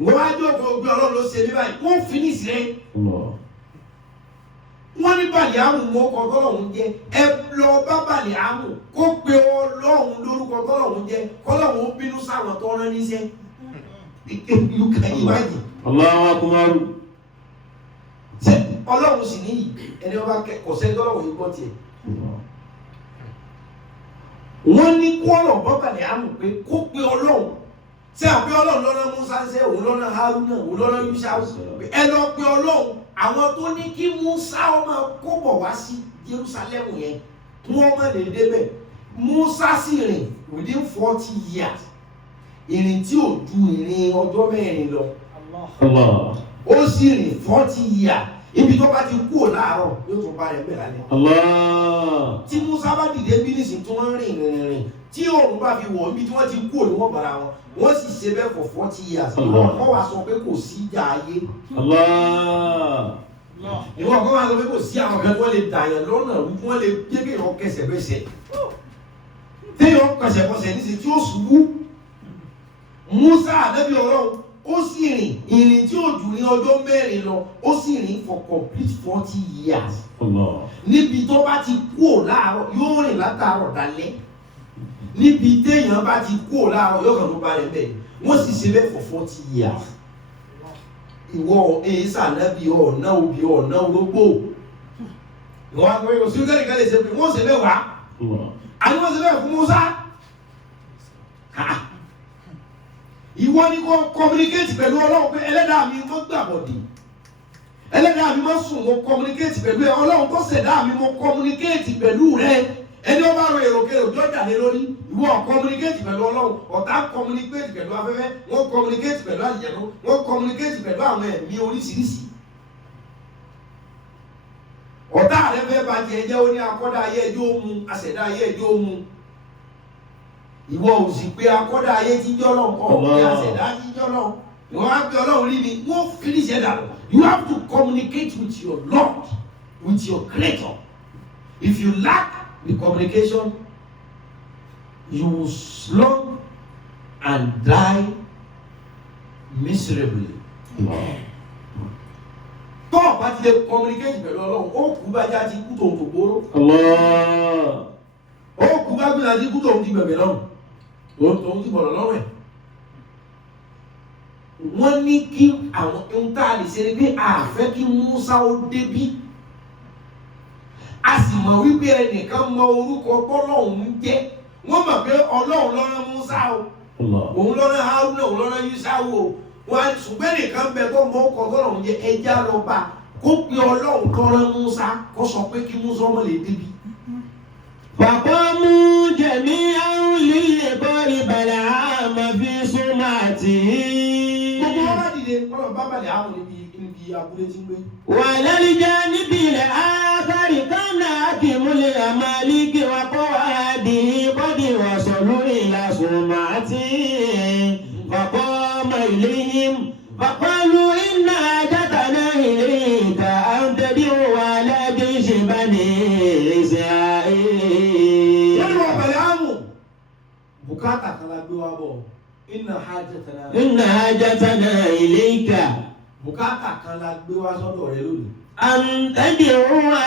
wọ́n á jókòó gbé Ọlọ́run ló ṣe ní báyìí wọ́n finish rẹ̀ wọ́n ní Bàláámù mọ́ ọkọ̀ tọ́lọ́hún jẹ́ ẹ lọ bá Bàláámù kó pe Ọlọ́run lórúkọ tọ́lọ́hún jẹ́ kọ́lọ́hún bínú sáwọn tó rán níṣẹ́ you can imagine. Allahu akbar. ṣé Ọlọ́run sì níyì ẹni ọba kẹ́kọ̀ọ́ sẹ́ni tọ́lọ́hún yìí gbọ́ tiẹ̀. wọ́n ní kó ọ̀rọ̀ bá Bàláámù pé kó pe Ọlọ́run ṣé àpé Ọlọ́run lọ́nà Musa ṣe òun lọ́nà Haruna òun lọ́nà Yúṣáù ẹ lọ pe Ọlọ́run àwọn tó ní kí Musa ọmọ kó bọ̀ wá sí Jerusalem yẹn wọ́n má lè débẹ̀ Musa sì rìn within 40 years ìrìn tí ò ju ìrìn ọjọ́ mẹ́rin lọ ó sì rìn 40 years ibi tó bá ti kú ò láàárọ̀ yóò tún bá rẹ̀ bẹ̀ lálẹ́. tí Musa bá dìde bínísì tí wọ́n rìn tí òòrùn bá fi wọ̀ níbi tí wọ́n ti kú ò ní wọ́n bára wọn wọ́n sì ṣe bẹ́ẹ̀ for 40 years wọ́n wá sọ pé kò sí ìjà ayé. ìwọ̀n kan wá sọ pé kò sí àwọn kan tí wọ́n lè dàyàn lọ́nà wípé wọ́n lè gbé kéèyàn kẹsẹ̀ bẹ́sẹ̀ téèyàn kẹsẹ̀ bọ́sẹ̀ níṣẹ́ tí ó ṣubú. Musa ànábì Ọlọ́run ó sì rìn ìrìn tí ò jù ní ọjọ́ mẹ́rin lọ ó sì rìn for complete 40 years. níbi tó bá ti kú ò láàárọ̀ yóò rìn látàárọ̀ dalẹ́ níbi téèyàn bá ti kú ò láàárọ̀ yóò kàn tó bá rẹ̀ bẹ́ẹ̀ wọ́n sì ṣe bẹ́ẹ̀ for 40 years. ìwọ èyíṣà ànábì ọ̀nà òbí ọ̀nà ológbò ìwọ àgbẹ̀wò sí kẹ́lẹ́kẹ́ lè ṣe pé wọ́n ṣe bẹ́ẹ̀ wá àní wọ́n ṣe bẹ́ẹ̀ fún Musa. ìwọ ni kò communicate pẹ̀lú Ọlọ́run pé ẹlẹ́dàá mi mo gbàbọ̀dì ẹlẹ́dàá mi mo sùn mo communicate pẹ̀lú ẹ Ọlọ́run tó ṣẹ̀dá mi mo communicate pẹ̀lú rẹ ẹni ọba ro èròkèrò bí ọjà lé lórí ìwọ communicate pẹ̀lú Ọlọ́run ọ̀tá communicate pẹ̀lú afẹ́fẹ́ wọ́n communicate pẹ̀lú àlùjànnú wọ́n communicate pẹ̀lú àwọn ẹ̀mí oríṣiríṣi ọ̀tá rẹ fẹ́ bàjẹ́ ẹjẹ́ ó ní akọ́dá ayé ẹjọ́ ó mu àṣẹ̀dá ayé ẹjọ́ ó mu ìwọ ò sì pé akọ́dá ayé tí jọ́lọ́ kọ́ ní àṣẹ̀dá tí jọ́lọ́ ìwọ á pé Ọlọ́run rí mi wọ́n finish ẹ̀ dànù. You have to communicate with your Lord, with your Creator. If you lack the communication, you will slump and die miserably. tó o bá ti lè communicate pẹ̀lú Ọlọ́run ó kú bá já ti kú tòun tó gbóró. ó kú bá gbé láti kú tòun ti gbẹ̀gbẹ̀ lọ́rùn tòun ti bọ̀rọ̀ lọ́rùn ẹ̀. wọ́n ní kí àwọn ohun tá a lè ṣe ni pé a fẹ́ kí Musa ó débí a sì mọ̀ wípé ẹnìkan mọ orúkọ tọ́lọ́hún ń jẹ́ wọ́n mọ̀ pé Ọlọ́run ló rán Musa o òun ló rán Haruna òun ló rán Yúṣáù o wọn ṣùgbọ́n nìkan bẹ tó mọ orúkọ tọ́lọ́hún jẹ́ ẹja lọ bá kó pe Ọlọ́run tó rán Musa kó sọ pé kí Musa ọmọ lè débi. bàbá mú jẹ̀mí àrùn líle bọ́ọ̀lì Balaam fi súnmọ́ àti. gbogbo wọn bá dìde wọn lọ bá Balaam níbi abúlé tí ń gbé. wà lálejò níbi ilẹ̀ áfárì kánà àkìmúlẹ̀ àmàlíkì wà kọ́ àdì bọ́dì wọ̀sọ̀ lórí ìlàsùnmọ̀ àti bàbá ọmọ ìléyìn bàbá lu iná játàná ìléyìn ká àǹtẹ̀bí wà lábẹ́ ìṣèbáni ìṣe àyè. wọ́n lọ Balaam bùkátà kan la gbé wa bọ̀ inna hajatana ilayka bùkátà kan la gbé wá sọ́dọ̀ rẹ lónìí. an tad'uwa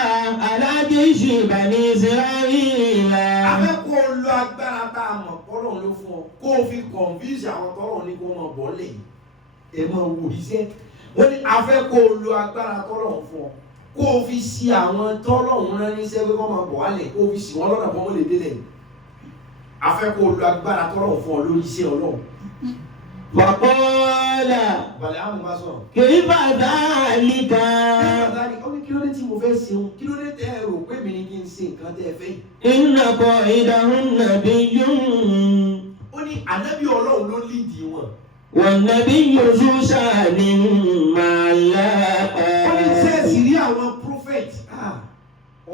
ala jayshi bani a isra'ila. fẹ́ kó o lo agbára tá a mọ̀ kọ́lọ́run ló fún ọ kó o fi convince àwọn tọ́lọ́run ní kó máa bọ̀ lẹ́yìn ẹ máa wò iṣẹ́ wọ́n ní a fẹ́ kó o lo agbára tọ́lọ́run fún ọ kó o fi si àwọn tọ́lọ́run rán níṣẹ́ pé kó máa bọ̀ wálẹ̀ kó o fi si wọ́n lọ́nà fún wọn lè délẹ̀ a fẹ́ kó o lo agbára tọ́lọ́run fún ọ lórí iṣẹ́ Ọlọ́run. Faqala balẹ̀ àwọn bá sọ̀rọ̀. kayfa dhalika. ó ní kí ló dé tí mo fẹ́ ṣeun kí ló dé tẹ́ ẹ rò pé mi ni kí n ṣe nǹkan tẹ́ ẹ fẹ́ yìí. inna qa'idahum nabiyyun. ó ní ànábì Ọlọ́run ló lídìí wọn. wan nabiyyu zu sha'nin ma'alla. ó ní sẹ́ẹ̀sì rí àwọn prophet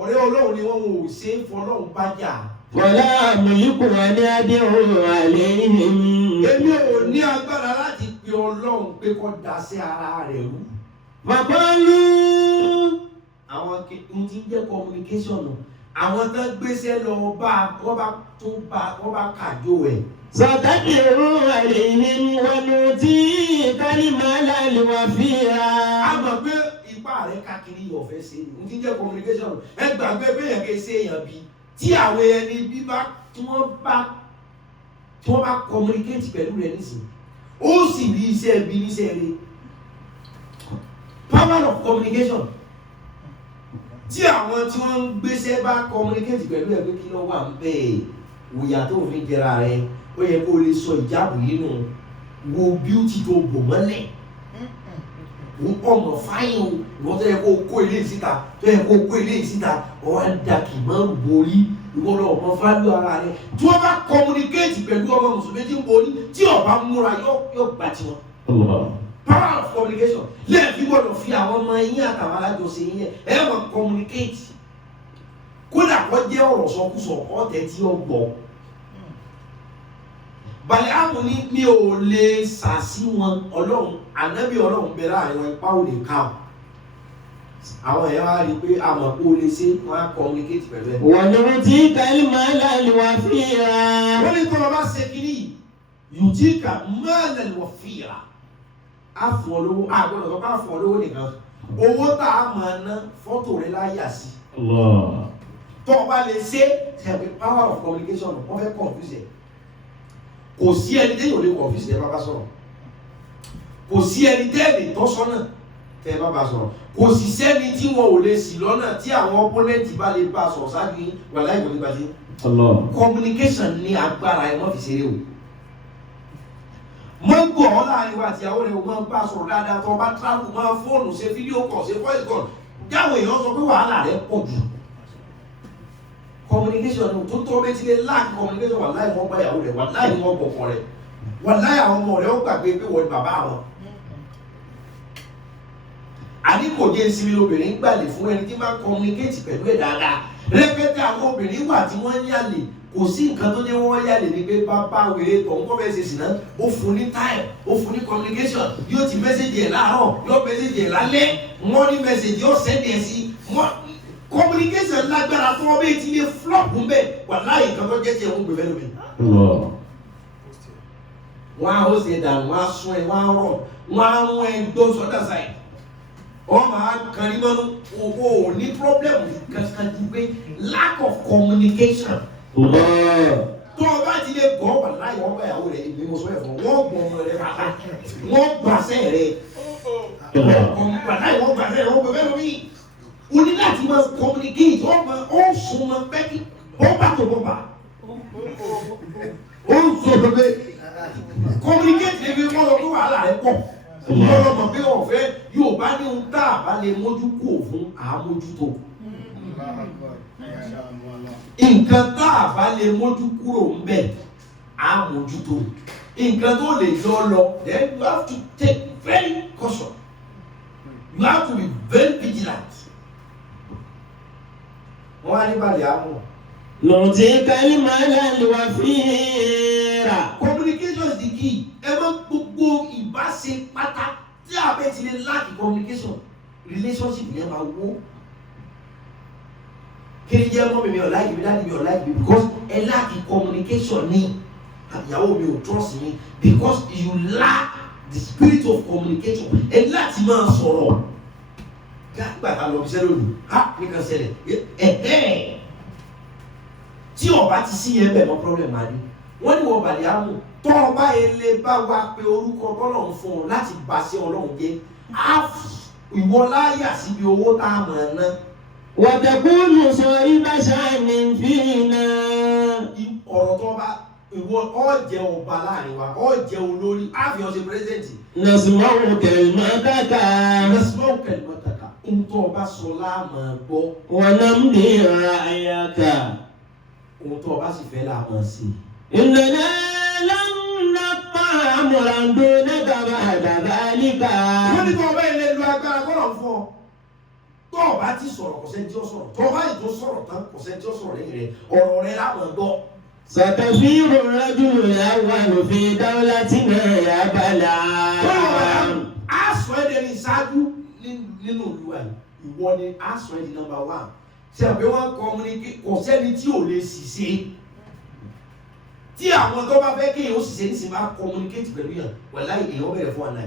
ọ̀rẹ́ Ọlọ́run ni wọ́n ò ṣe é fọlọ́run bá jà. wala amliku an ad'u alayhim. èmi ò ní agbára láti pe Ọlọ́run pé kó daṣẹ́ ara rẹ̀ rú. Faqalu àwọn ohun tí ń jẹ́ communication nù àwọn tó gbéṣẹ́ lọ wọ́n bá kàjọ ẹ̀. satad'u alayhim wa nu'tika al-mala al-wafira. a mọ̀ pé ipá rẹ̀ káàkiri ọ̀fẹ́ ṣe ni ohun tí ń jẹ́ communication nù ẹ gbàgbé bẹ́ẹ̀ kì í ṣe èèyàn bí tí àwọn ẹni bí tí wọ́n bá communicate pẹ̀lú rẹ̀ nísìnyí ó sì rí iṣẹ́ bí níṣẹ́ rẹ̀ power of communication tí àwọn tí wọ́n ń gbéṣẹ́ bá communicate pẹ̀lú ẹ̀ pé kí ló wà ń bẹ́ẹ̀ wòyà tó fi jẹra rẹ̀ ó yẹ kó lè sọ ìjáàbù yìí nù wo beauty tó bò mọ́lẹ̀ ọmọ fáyìn ìwọ́n tó yẹ kó kó ilé ìsíta ọwọ́ ń da kì máa ń borí ìwọ́n lọ ọmọ fájú ara rẹ̀ tí wọ́n bá communicate pẹ̀lú ọmọ mùsùlùmí tí ń borí tí ọba múra yóò gbà tiwọn. Power of communication lẹ́ẹ̀fí gbọ́dọ̀ fi àwọn ọmọ yín àtàwọn alájọṣe yín ẹ mọ̀ communicate kódà kó jẹ́ ọ̀rọ̀ sọkúsọ ọ̀tẹ̀ tí ó gbọ́. Balẹ̀ àmú ní mi ò lè sàsí wọn Ọlọ́run ànábì Ọlọ́run bẹ̀rẹ̀ àwọn ipá ò lè ká o. Àwọn èèyàn wá rí i pé àmọ̀ kó o lè ṣe wọ́n á communicate pẹ̀lú ẹ. wa nu'tika al-mala al-wafira. Wọ́n ní tọ́lọ́ bá ṣe kiri yu'tika al-mala al-wafira. Àfọ̀ lówó àgbọ̀dọ̀ tó bá fọ̀ lówó nìkan owó tá a máa ná fọ́tò rẹ̀ láyà sí. Tó o bá lè ṣe ṣẹ̀pẹ̀ power of communication wọ́n fẹ́ confuse ẹ̀. Kò sí ẹni tẹ́yìn ò lè confuse ẹ̀ bá bá sọ̀rọ̀. Kò sí ẹni tẹ́ẹ̀lì tọ́sọ́nà tẹ́ bá bá sọ̀rọ̀. Kò sì sẹ́ni tí wọn ò lè ṣì lọ́nà tí àwọn opponent bá lè bá sọ̀rọ̀ ṣáájú wà láì wọlé bá ṣe. Communication ní agbára ẹ̀ wọ́n fi ṣeré o. Mọ́ gbọ́ ọ́ láàrin wa àti àwọn èèyàn máa ń bá sọ̀rọ̀ dáadáa tó bá travel máa fóònù ṣe fídíò call ṣe voice call jáwé èèyàn sọ pé wàhálà rẹ̀ pọ̀ jù. Communication tó tọ́ bẹ́ẹ̀ ti lè lack communication wà láì wọ́n bá ìyàwó rẹ̀ wà láì wọ́n bọ̀kọ̀ rẹ̀ wà láì àwọn ọmọ rẹ̀ ó gbàgbé pé wọ́n bàbá wọn. Àní kò jẹ́ ìsinmi obìnrin gbàlè fún ẹni tí máa ń communicate pẹ̀lú ẹ̀ dáadáa rẹpẹtẹ àwọn obìnrin wà tí wọ́n ń yàlè kò sí nǹkan tó jẹ́ wọ́n yàlè ní pé bàbá wèrè tọ̀hún kọ́ fẹ́ ṣe sí náà ó fún ní time ó fún ní communication yóò ti mẹ́sẹ̀jì ẹ̀ láàárọ̀ yóò mẹ́sẹ̀jì ẹ̀ lálẹ́ wọ́n ní mẹ́sẹ̀jì yóò sẹ́ndì ẹ̀ sí communication lágbára tó wọ́n bẹ́ẹ̀ ti lè flop ń bẹ̀ wà láàyè nǹkan tó jẹ́ tiẹ̀ ń gbé fẹ́ lómi. wọ́n á ó ṣe dànù wọ́n á sún ẹ̀ wọ́n á rọ̀ wọ́n á rún ẹ̀ gbó sọ́dà sáì wọ́n máa kàrí mọ́nú owó ní problem kankan ju pé lack of communication. tó o bá ti lè gbọ́ wà láì wọ́n bá ìyàwó rẹ̀ ìgbé mo sọ ẹ̀ fún wọ́n gbọ́ ọmọ rẹ̀ bàbá wọ́n gbàṣẹ́ rẹ̀ wà láì wọ́n gbàṣẹ́ rẹ̀ wọ́n gbọ́ bẹ́ẹ̀ lórí. o ní láti máa communicate ó sùn máa bẹ́ẹ̀kì ó bá tó bọ́ bá ó ń sọ pé communicate lè fi wọ́n lọ pé wàhálà rẹ̀ pọ̀ ọlọ́mọ pé ọ̀fẹ́ yóò bá ní ohun tá a bá lè mójú kò fún àmójútó. Nǹkan tá a bá lè mójú kúrò ń bẹ̀ àmójútó. Nǹkan tó lè yọ lọ then you have to take very caution. You have to be very vigilant. Wọ́n á ní balẹ̀ àmọ́. nu'tika al-mala al-wafira. Communication is the key. Ẹ máa gbogbo ìbáṣe pátá tí a bẹ ti lè lack communication relationship yẹn máa wó. Kí ni jẹ́ mọ́ mi ò like mi dáàdi mi ò like mi because ẹ lack communication ni. ìyàwó mi ò trust me because you lack the spirit of communication ẹ láti máa sọ̀rọ̀ gbàgbà ká lọ bí sẹ́lẹ̀ òní nìkan ṣẹlẹ̀ tí ọba ti sí yẹn bẹ̀ mọ́ problem adé wọ́n ní wọ́n bàlẹ̀ àmú tọ́ ọba yẹn lè bá wa pé orúkọ Ọlọ́run fún ọ láti bá sí Ọlọ́run jẹ́ ìwọ láyà síbi owó tá a mọ̀ ẹ́ ná. wàtẹ̀kùnù sọ ibàṣà ní fínà. ọ̀rọ̀ tó bá ìwọ ọ̀jẹ̀ ọba láàrin wa ọ̀jẹ̀ olórí àfihàn ṣe pírẹ́sẹ̀ntì. nàṣùmọ́wò kẹ̀lìmọ́tàkà. nàṣùmọ́wò kẹ̀lìmọ́tàkà ń tọ́ ọba sọ láàmú gbọ́. wọn náà ń bí ra àyàkà. ohun tó ọba sì fẹ́ láàmú sí. ìnáná lánàá pa àmọ̀ràndó nẹ́gàbà àdàbálíkà. wọ́n ní kí ọba ilé lu agbára kọ́nà fún ọ. tó ọba ti sọ̀rọ̀ kò sẹ́ni tí ó sọ̀rọ̀ tó ọba yìí tó sọ̀rọ̀ tán kò sẹ́ni tí ó sọ̀rọ̀ lẹ́yìn rẹ̀ ọ̀rọ̀ rẹ̀ láwọn gbọ́. sàtẹ̀fíìrò rájúlù láwọn òfin dáwọ́lá tí náà yà bàlá. a sọ ẹ́ dẹni ṣáájú nínú olúwa ìwọ ni a sọ ẹ́ di number 1 ṣe àbí wọ́n communicate kò sẹ́ni tí ò lè ṣiṣẹ́ tí àwọn tó bá fẹ́ kéèyàn ó ṣiṣẹ́ ní sinmi á communicate pẹ̀lú yàn wàláhì èèyàn bẹ̀rẹ̀ fún àná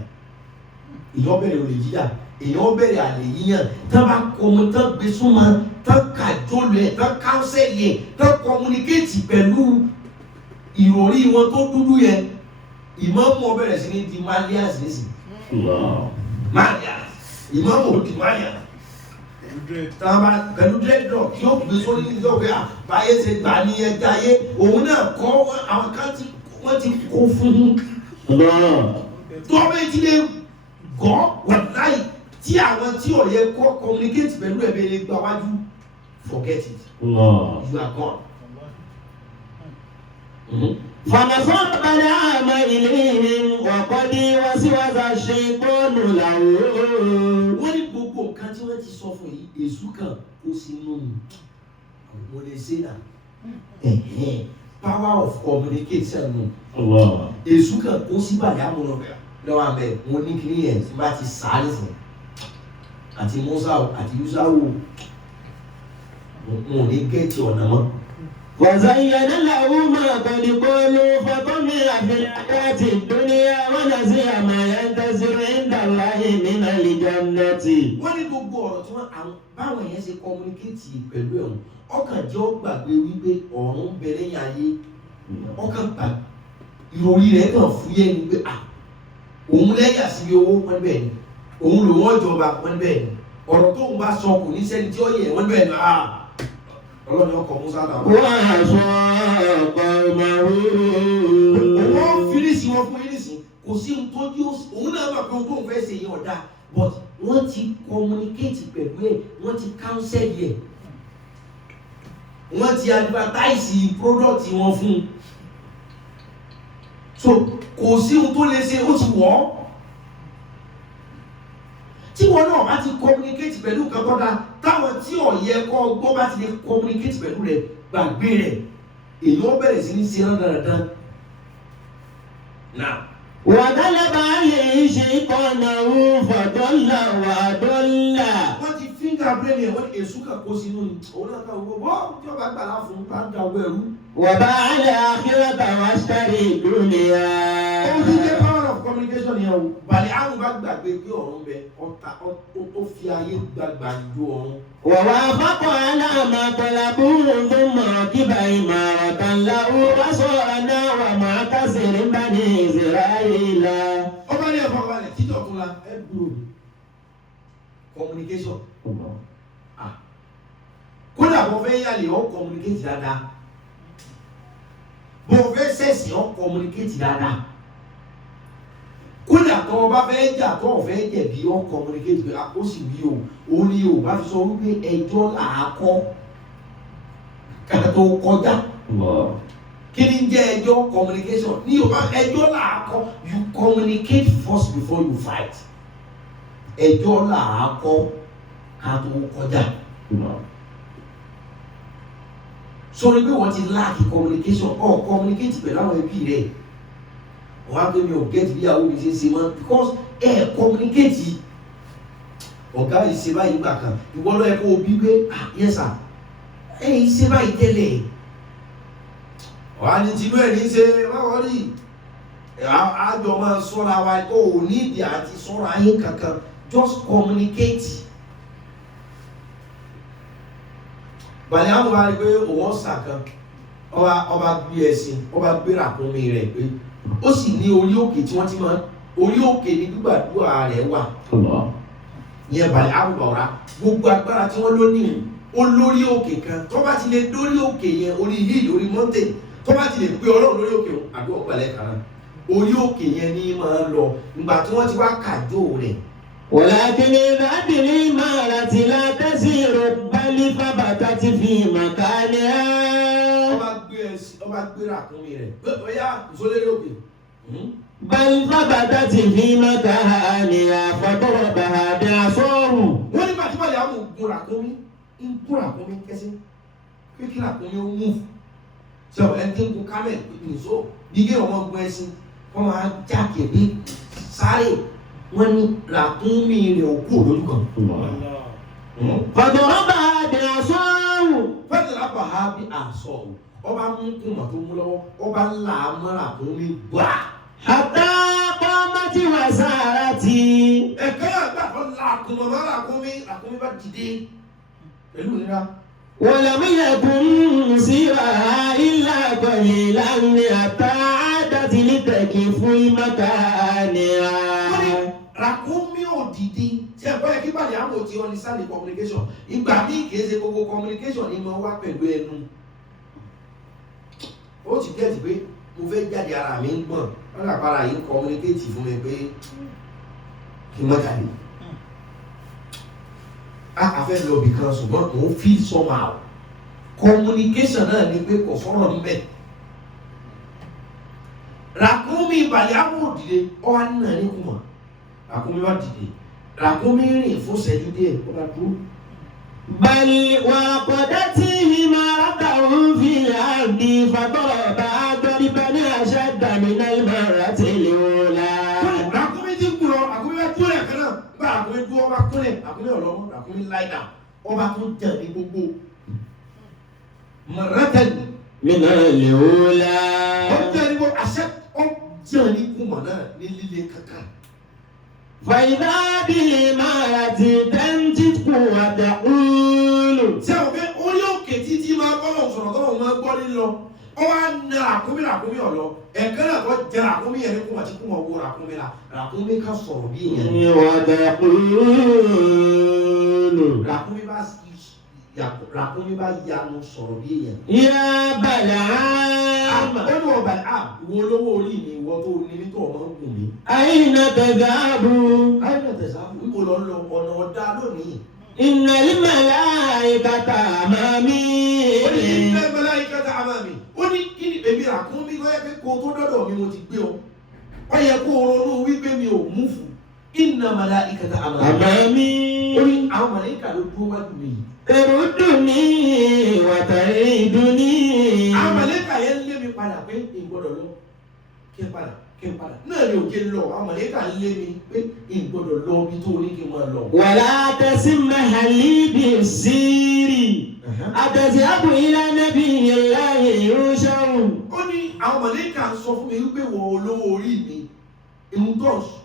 èèyàn bẹ̀rẹ̀ olè jíjà èèyàn bẹ̀rẹ̀ àlè yíyàn tán bá kọmu tán gbé súnmọ́ tán kàjọ lẹ̀ tán kánsẹ́lì ẹ̀ tán communicate pẹ̀lú ìròrí wọn tó dúdú yẹn ìmọ̀ọ́mọ̀ bẹ̀rẹ̀ sí ní di malians nísìn malians ìmọ̀ọ́mọ̀ di malians tàbá pẹ̀lú dreadlock yóò gbé sórí ní ìjọba àbáyé ṣe gbà ní ẹja ayé òun náà kọ́ àwọn kan tí wọ́n ti kó fún un tó bẹ́ẹ̀ ti lè gọ́ wàláì tí àwọn tí ò yẹ kọ́ communicate pẹ̀lú ẹ̀bẹ̀ lè gbà wájú forget it you are gone. فنصب العام إليهم وقد وسوس الشيطان له. wọ́n ní gbogbo nǹkan tí wọ́n ti sọ fún yìí èṣù kan kó sínú mo lè ṣe náà power of communication nù èṣù kan kó sí bàjẹ́ àmúlò lọ́wọ́ àbẹ̀ mo ní kí ni ẹ̀ tí bá ti sáré fún àti Musa àti Yusawo mo ní gẹ́ẹ̀tì ọ̀nà mọ́. وزين له ما قد قالوا فطمع في الحياة الدنيا ونسي ما ينتظر عند الله من الجنة. wọ́n ní gbogbo ọ̀rọ̀ tí wọ́n báwọn yẹn ṣe communicate pẹ̀lú ẹ̀hún ọkàn jẹ́ ó gbàgbé wípé ọ̀run bẹ̀rẹ̀ yẹn ayé ọkàn gbà ìròyìn rẹ̀ kàn fúyẹ́ ni pé òun lẹ́yà sí owó wọn bẹ́ẹ̀ ni òun lò wọ́n jọba wọn bẹ́ẹ̀ ni ọ̀rọ̀ tó ń bá sọ kò ní sẹ́ni tí ó yẹ wọn bẹ́ẹ̀ ni ọlọ́ni ọkọ̀ Musa náà. wọ́n aṣọ ọ̀pọ̀ ìmọ̀rú. wọ́n fírísì wọn fún fírísì kò sí ohun tó dí òun náà máa pé ohun tó ń fẹ́ ṣe yẹn ọ̀dà but wọ́n ti communicate pẹ̀lú ẹ̀ wọ́n ti counsel yẹ wọ́n ti advertise product wọn fún un so kò sí ohun tó lè ṣe ó ti wọ̀ ọ́ tí wọn náà bá ti communicate pẹ̀lú nǹkan tó dáa táwọn tí ò yẹ kọ́ gbọ́ bá ti lè communicate pẹ̀lú rẹ̀ gbàgbé rẹ̀ èyí ó bẹ̀rẹ̀ sí ní ṣe rán náà. وغلب عليه شيطانه فضل وأضل. wọ́n ti finger brain yẹn wọ́n èṣù kan kó sínú ni òun náà kan wọ́n tí wọ́n bá gbà láàfin bá ń da owó ẹrú. وباع الآخرة واشتري الدنيا. ó ti jẹ́ power of communication yẹn o bàlẹ́ àwọn bá gbàgbé pé ọ̀run bẹ ọ̀tá ó fi ayé gbàgbà ju ọ̀run. ووافق على ما طلبوه ثم ركب إمارة له وصارنا ومعتصر بني إسرائيل. ọba ní ẹ̀fọ́ balẹ̀ títọ̀ tún la ẹ dúró communication. kódà bó fẹ́ yàlẹ̀ ọ́ communicate dáadáa bó fẹ́ sẹ̀sì ọ́ communicate dáadáa kódà tó o bá fẹ́ jà tó o fẹ́ jẹ̀bi ọ́ communicate pé ó sì wí o òun ni o bá fi sọ wípé ẹjọ́ là á kọ́ kàtà tó kọjá kí ni jẹ́ ẹjọ́ communication ní Yorùbá ẹjọ́ là á kọ́ you communicate first before you fight ẹjọ́ là á kọ́ kàtà tó kọjá sọ̀rọ̀ pé wọ́n ti lack communication ọ̀ communicate pẹ̀lú àwọn ẹbí rẹ̀ wọ́n á gbé mi ò get bí àwọn mi ṣe ṣe mọ́ because communicate ọ̀gá yìí ṣe báyìí gbà kan ìwọ lọ́ọ́ ẹ kó o bí pé yes sir yìí ṣe báyìí tẹ́lẹ̀ wà ní tinú ẹ̀ ní ṣe wáwọ́ rí àjọ máa sọ́ra wa ó ní ìdí àti sọ́ra yín kankan just communicate. Bàlẹ́ àwọn bá rí pé òun ọ̀sà kan ọba gbé ẹṣin ọba gbé ràkúnmí rẹ̀ pé ó sì ní orí òkè tí wọ́n ti máa orí òkè ní gbígbàdúrà rẹ̀ wà. Ìyẹn Bàlẹ́ àwọn bàwọ́rá gbogbo agbára tí wọ́n ló ní ó lórí òkè kan tó bá ti lè dórí òkè yẹn orí hill orí mountain tó bá ti lè pé ọlọ́run lórí òkè àdúgbò pẹ̀lẹ́ kan náà orí òkè yẹn ní máa lọ nígbà tí wọ́n ti wá kàjó rẹ̀. ولكن إذا بالإمارة لا تسير بل ثبتت في مكانها. ọba gbé ràkúnmí rẹ̀ bóyá ìsọlẹ́rẹ́ òkè. بل ثبتت في مكانها فضربها بعصاه. wọ́n nígbà tí bàlẹ́ àwọn gun ràkúnmí kẹ́sí pé kí ràkúnmí ó mú ṣe ẹni tí ń gun kámẹ́ nìṣó bí kí ọmọ gun ẹṣin wọ́n máa já kẹ̀bí sáré wọ́n ní ràkúnmí rẹ̀ òkú lójú kan. فضربها بعصاه. فضربها بعصاه ọba mú kùmọ̀ tó mú lọ́wọ́ ọba là á mọ́ ràkúnmí gbà. حتى قامت وسارت. ẹ̀ka àgbà tó la kùmọ̀ mọ́ ràkúnmí bá dìde pẹ̀lú ìnira. ولم يكن سواها إلا قليلا حتى عادت لتكف مكانها. ràkúnmí ò dìde tí ẹ̀kọ́ yẹ kí bàlẹ́ àwọn òtí wọn ní sáàlì communication ìgbà míì kìí ṣe gbogbo communication ní máa wá pẹ̀lú ẹnu. ó ti gẹ́ẹ̀tì pé mo fẹ́ jáde ara mi ń gbọ̀n wọ́n àpárá yìí communicate fún mi pé kí n má jáde. a fẹ́ lọ bì kan ṣùgbọ́n mo feel somehow communication náà ni pé kò sọ̀rọ̀ níbẹ̀. ràkúnmí ìbàlẹ̀ àwọn òdìdè ọ̀hà nínú ẹni kùmọ̀ ràkúnmí wá dìde ràkúnmí rìn fún ṣẹ́jú díẹ̀ ó bá dúró. بل وقدته مرته في الأرض فضربها ضربا أشد من المرة الأولى. ràkúnmí ti kú lọ ràkúnmí bá kúnlẹ̀ kan náà bá ràkúnmí dúró ọba kúnlẹ̀ ràkúnmí ọlọ́mọ ràkúnmí láìda ọba tó jẹ ní gbogbo mọ̀rẹ́tẹ̀lì. من الأولى. ó jẹ ní gbogbo àṣẹ ó jẹ ní kùmọ̀ náà ní líle kankan. فإذا بالإمارة تنطق وتقول. ṣé o fẹ́ orí òkè títí máa bọ́lọ̀ sọ̀rọ̀ tọ́lọ̀ máa gbọ́ nílọ ọ wá na ràkúnmí ọ̀lọ́ ẹ̀kẹ́ náà kọ́ jẹ ràkúnmí yẹn ní kùmọ̀ tí kùmọ̀ wo ràkúnmí la ràkúnmí ká sọ̀rọ̀ bí èèyàn. ràkúnmí bá yanu sọ̀rọ̀ bí èèyàn. يا بلعام. ó ní ọba ìwọ olówó orí mi ìwọ tó ní ní tó ọmọ ń gùn mí. أين تذهب؟ ayé tẹ̀sán níbo lọ lọ ọ̀nà ọ̀dá lónìí. إن الملائكة أمامي. ó ní ilé màláíkà amami ó ní kí ni èmi ràkúnmí lọ́yẹ́ pé kó tó dọ́dọ̀ mi mo ti gbé ọ ọ yẹ kó ronú wípé mi ò mú fún inna màláíkà amami. ó ní àwọn màláíkà ló dúró wájú mi yìí. تردني وتعيدني. àwọn màláíkà yẹn lé mi padà pé ìgbọ́dọ̀ lọ kí n padà náà ni òjé lọ àwọn màláíkà lé mi pé ìgbọ́dọ̀ lọ bí tó ní kí n máa lọ. ولا تسمح لي بالسير. أتذهب إلى نبي الله يوشع. ó ní àwọn màláíkà sọ fún mi wípé wọ olówó orí mi ìhun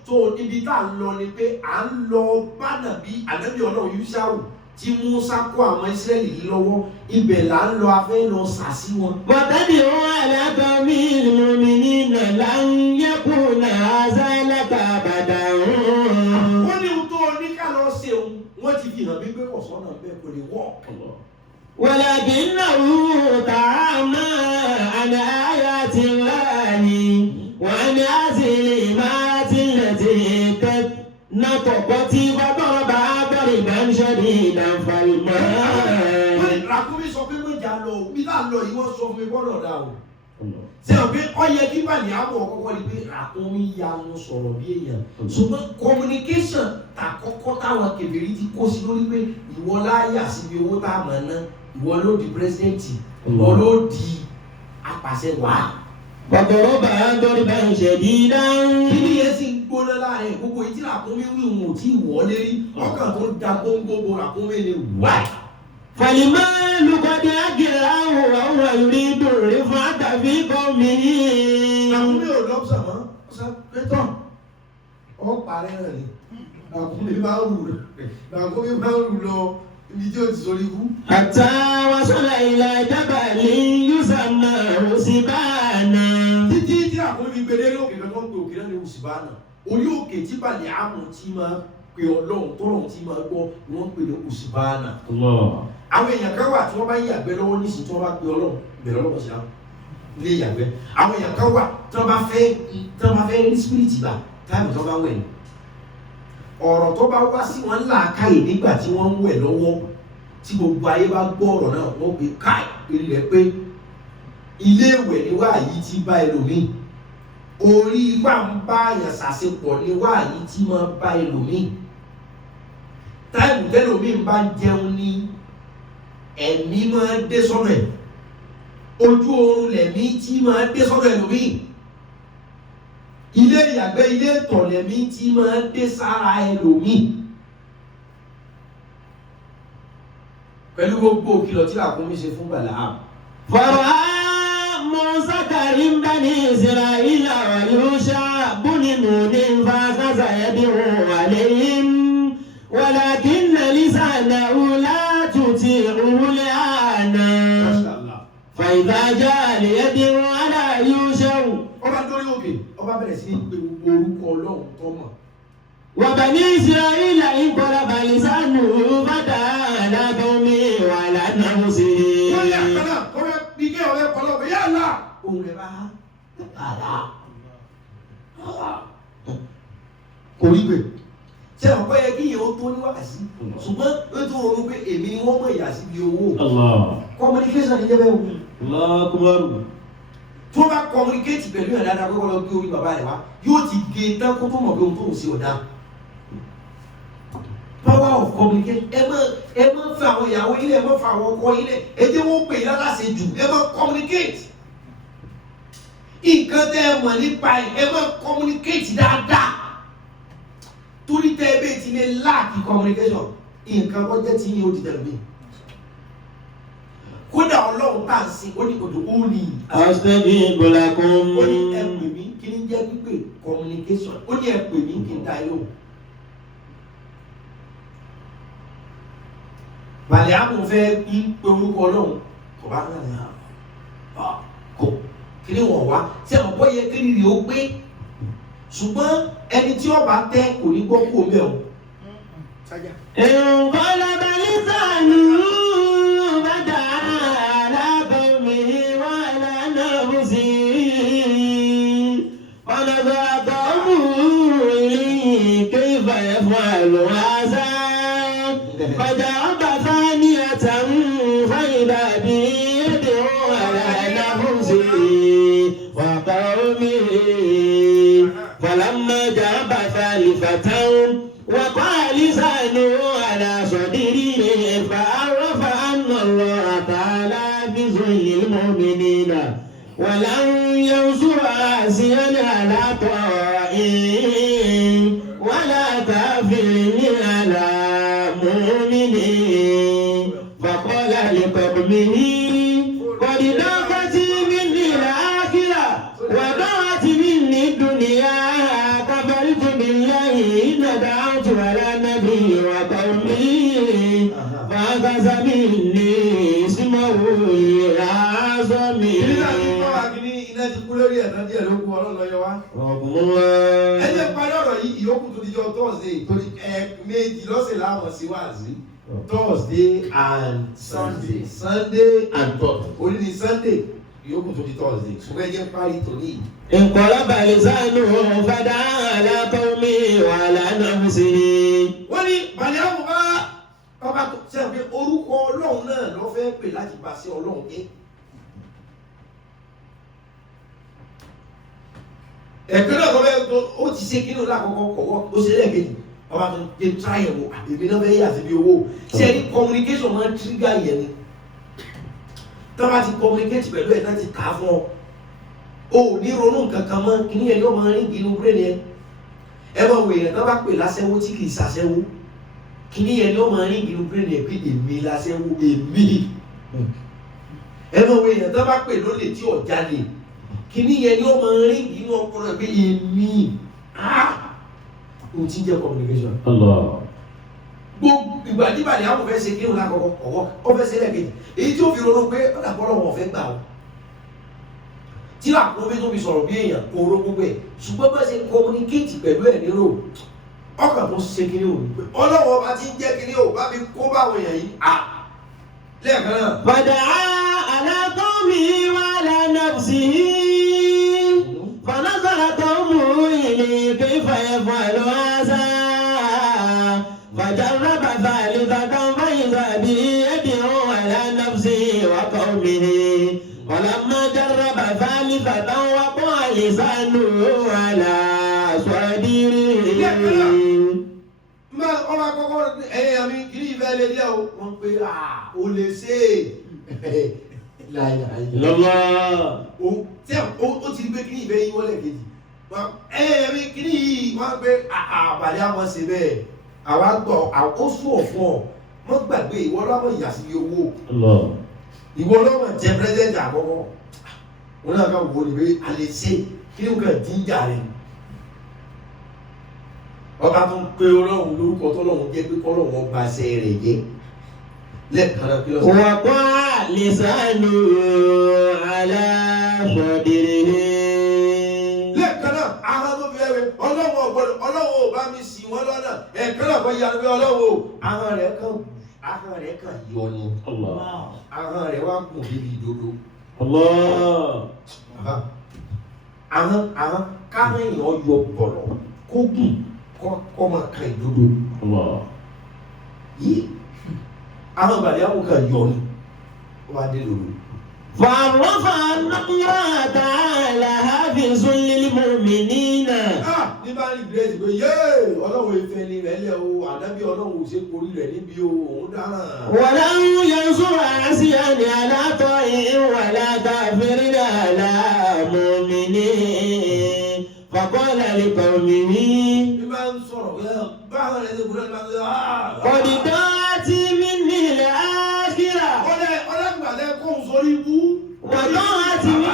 tó ibi tá à ń lọ ni pé à ń lọ bá nàbí ànábì Ọlọ́run Yúṣàù tí Músà kó àwọn Ísírẹ́lì yìí lọ́wọ́ ibẹ̀ là ń lọ afẹ́ lọ sàsí wọn. وتدعو على قوم المؤمنين لن يكون هذا لك أبدا. wọ́n ní ohun tó ní ká lọ ṣeun wọ́n ti fi hàn mí pé kọ̀sán náà bẹ́ẹ̀ kò lè wọ́. ولكنه تعامى عن آيات الله وعن هذه الإمارة التي نطقت وضربها ضربا شديدا فالماء. ràkúnmí sọ pé méjà lọ bí tá a lọ yìí wọ́n sọ fún mi gbọ́dọ̀ dà o. ṣé o pé ọ yẹ kí bàlẹ́ àbọ̀ kọ́kọ́ ni pé ràkúnmí yanu sọ̀rọ̀ bí èèyàn ṣùgbọ́n communication tàkọ́kọ́ táwọn kèfèrí ti kó sí lórí pé ìwọ láyà síbi owó tá a mọ̀ ná ìwọ ló di pírẹsidẹ́ǹtì ìwọ ló di apàṣẹ wàá. وضربها ضربا شديدا. kí ni yẹn sì ń gbóná láàrin gbogbo ìdí ràkúnmí wí wọn ò tí ì wọlé rí ọkàn tó da gbóngbóngbó ràkúnmí ni wáì فالمال قد أجراه وهو يريد الرفعة في قومه. Àkúnmí ò lọ́pṣà mọ́, ọ̀sán pétọ́, ọ parẹ́ náà ni. Àkúnmí máa ń rù lọ ibi tí ó ti sórí kú. حتى وصل إلى جبل يسمى سبانا. Títí tí àkúnmí fi gbedé lókè kan tó ń pe òkè náà ní Usibana. Orí òkè tí balẹ̀ àmọ̀ tí máa pe Ọlọ́run tọ́lọ́run tí máa gbọ́ ni wọ́n ń pè ní Usibana. Àwọn èèyàn kan wà tí wọ́n bá ń yàgbẹ́ lọ́wọ́ nísìnyí tí wọ́n bá pe Ọlọ́run bẹ̀rẹ̀ Ọlọ́run sí ilé yàgbẹ́. Àwọn èèyàn kan wà tí wọ́n bá fẹ́ rí spirit gbà táìmù tó bá wẹ̀ ní. Ọ̀rọ̀ tó bá wá sí wọn làákàyè nígbà tí wọ́n ń wẹ̀ lọ́wọ́ tí gbogbo ayé bá gbọ́ ọ̀rọ̀ náà wọ́n pe káì péré rẹ̀ pé ilé ìwẹ̀ ni wá yìí ti bá ẹlòmíì, orí ipá ń bá àyàn ṣàṣepọ̀ ni wá yìí ti máa bá ẹlòmíì. Táìmù tẹ́lòmíì bá jẹun ní ẹ̀mí máa dé sọ́dọ̀ ẹ̀, ojú oorun lẹ̀mí tí máa dé sọ́dọ̀ ẹlòmíì, ilé ìyàgbẹ́ ilé ìtọ̀ lẹ̀mí tí máa dé sára ẹlòmíì. Pẹ̀lú gbogbo òkìlọ̀ tí àkúnmí ṣe fún Bàláàmù. فرأى موسى كريم بني إسرائيل ويوشع بن نون فأخذ يدعو عليهم ولكن لسانه لا تطيعه الآن. فإذا جاء ليدعو على يوشع Ọba dórí òkè, ọba bẹ̀rẹ̀ sí ní pé orúkọ Ọlọ́run tó mọ̀. وبني إسرائيل انقلب لسانه فدعا على قومه وعلى نفسه. Wọ́n yà kọ́nà kọ́rẹ́ bí kí ọ̀rẹ́ pọ̀lọ́pọ̀ yà là. Ohun rẹ̀ bá àlá. Kò rí pé ṣé ọ̀pọ̀ yẹ kí ìyẹn ó tó níwáàsí. Ṣùgbọ́n ó tún ronú pé èmi ni wọ́n mọ̀ ìyà sí ibi owó. Communication ni jẹ́ bẹ́ẹ̀ wù. Tó bá communicate pẹ̀lú ẹ̀ dáadáa pé wọ́n lọ gbé orí bàbá rẹ̀ wá, yóò ti gé tán kó tó mọ̀ pé ohun tó ń ṣe ọ̀dà. Power of communication. Ẹ má fẹ́ àwọn ìyàwó ilé, ẹ má fẹ́ àwọn ọkọ ilé, ẹ jẹ́ wọ́n pè é láláṣẹ jù, ẹ má communicate. Nǹkan tẹ́ ẹ mọ̀ nípa ẹ má communicate dáadáa. Torí tẹ́ ẹ bẹ́ẹ̀ ti lè lack communication, nǹkan tó jẹ́ tí yín ó di tẹ̀lé mi. Kódà Ọlọ́run tá à ń sìn, ó ní odò ó ní. أستجيب لكم. Ó ní ẹ pè mí, kí ni jẹ́ pípé communication. Ó ní ẹ pè mí kí n dá yóò. Bàláàmù fẹ́ bí pé orúkọ Ọlọ́run kò bá náà ní kò kí ni wọ́n wá tí àwọn bọ́ yẹ kí ni ó gbé, ṣùgbọ́n ẹni tí ọba tẹ́ kò ní gbọ́ kó mẹ́ o. انقلب لسانه فدعا على قومه وعلى نفسه فنظر قومه إليه كيف يفعل هذا فجعب ثانية فإذا به يدعو على نفسه وقومه فلما جعب ثالثة وقع لسانه على صدره فعرف أن الله تعالى بذل المؤمنين ولن ينصر عاصيا على طائع ولا كافر على مؤمن فقال لقومه قد ضاقت مني الآخرة وضاعت مني الدنيا كفرت بالله إن دعوت على النبي وقومه فأخذ مني اسمه الأعظم. Iná ti kú lórí ẹ̀dá díẹ̀ ló kú ọlọ́lọ́ yọ wá. Ẹ jẹ́ parí ọ̀rọ̀ yìí, ìyókù tó di jọ Thursday torí méjì lọ́sẹ̀ láwọn sí wáàsí. Thursday and Sunday. Sunday and Thursday. Orí ni Sunday, ìyókù tó di Thursday. Ṣùgbọ́n ẹ jẹ́ parí tòní yìí. انقلب لسانه فدعا على قومه وعلى نفسه. Wọ́n ní Bàláàmù bá bàbá tó ṣe pé orúkọ Ọlọ́run náà ló fẹ́ pè láti bá sí Ọlọ́run ké. Ẹ̀pẹ́ náà kọ́ bẹ́ẹ̀ tó ó ti ṣe kí ní lákọ̀ọ́kọ́ kọ̀wọ́ ó ṣe lẹ́ẹ̀kejì bàbá tó ṣe tíráyẹ̀wò àbẹ̀bẹ̀ náà fẹ́ yà sí bí owó. Ṣé ẹni communication máa ń trigger yẹn ni? Tí wọ́n bá ti communicate pẹ̀lú ẹ̀ náà ti kà á fún ọ. O ò ní ronú nǹkan kan mọ́ kí ní ẹni ó máa rí inú brain yẹn. Ẹ máa wò èèyàn tó bá pè láṣẹ́wó tí kì í ṣàṣẹ́wó. kíní yẹn ló máa rí ìgbìmọ̀ pé ní ẹ̀pẹ́ èmi lásẹ̀ wo èmi ẹnu òwe yẹn tó bá pè lólè tí ò jáde kíní yẹn ló máa rí ìgbìmọ̀ ọpọlọ pé èmi o ti jẹ́ communication. Gbogbo ìgbà tí ìbàdí àwọn fẹ́ ṣe kírun lákọ̀ọ́kọ́ ọ̀wọ́ ó fẹ́ ṣe lẹ́ẹ̀kejì èyí tí ó fi ronú pé ọ̀dàpọ̀lọ̀ wọn fẹ́ gbà ó tí àkóbí tó fi sọ̀rọ̀ bí èèyàn kò ro gbogbo ẹ̀ ṣùgbọ́n bá ṣe communicate pẹ̀lú ẹ̀ nírò ọkàn tó ṣe kíní ò ní pé ọlọ́wọ́ bá ti ń jẹ́ kíní ò bá mi kó báwọn èèyàn yìí lẹ́ẹ̀kan náà. Fàdà alákọ̀ọ́mì wà lánà sí i fanazara tó mú ilé kéfà ẹ̀fọ́ àlọ́ àṣà fàjàrà bàbá àlùfàdà fàyìnzà bí ẹ̀dínwó wà lánà sí i wà kọ́ mi ni wàlámà jàrà bàbá àlùfàdà wà kọ́ àlìsànù wàlà sọ̀dírì. Ọba àkọ́kọ́ ẹ̀yẹ àmì kìí ìfẹ́ lè díẹ̀ wọ́n pé o lè ṣe lọ́lá ó ti rí pé kìí ìfẹ́ yí wọ́lẹ̀ kejì ẹ̀yẹ àmì kìí yìí wọ́n pé àbàlẹ̀ àmọ́ ṣe bẹ́ẹ̀ àwọn àgbọ̀ ó sún ọ̀fún ọ̀ mọ́ gbàgbé ìwọ lọ́mọ ìyàsí owó ìwọ lọ́mọ jẹ pírẹ́sẹ̀ntì àkọ́kọ́ wọn náà kàn wò ní pé a lè ṣe kí ló kàn díjà rẹ̀ ọba tó ń pe ọlọ́run lórúkọ tọ́lọ́run jẹ́ pé kọ́lọ́run ọba ṣe rẹ̀ jẹ́ lẹ́ẹ̀kan náà kí ló sọ. wà kọ́ àlìsànù aláṣọdìrì. lẹ́ẹ̀kan náà àwọn tó fi ẹ̀wẹ̀ ọlọ́run ọ̀gbọ́dọ̀ ọlọ́run ò bá mi ṣì wọ́n lọ́nà ẹ̀ẹ̀kan náà kọ́ yanu pé ọlọ́run ahọ́n rẹ̀ kàn yọ ni ahọ́n rẹ̀ wá kùn níbi ìdodo. ahọ́n káhọ́n èèyàn yọ bọ̀lọ̀ kó gùn kọ́ máa ka ìdodo yìí àwọn ìbàdí àwọn kan yọ ni wọ́n á dé lòlù. fàrọ́fà náà tààlà hafizu lil mu'minina. ní bá ní grace pé yé ọlọ́run ìfẹ́ ni rẹ̀ lẹ́ o àdábí ọlọ́run ò ṣe korí rẹ̀ níbi o òun dáná. wàlá ń yansura àṣìyàní alátọ̀ ìwàlá káfíńdà mu'minin faqala liqawmihi. bá ń sọ̀rọ̀ báwọn ẹni kúrẹ́ ní bá ń sọ kọ̀dìdá tí mi ní ilẹ̀ ákírà. ọlọ́gbàdẹ́ kó ń sórí ibú. Wàdán àti mi.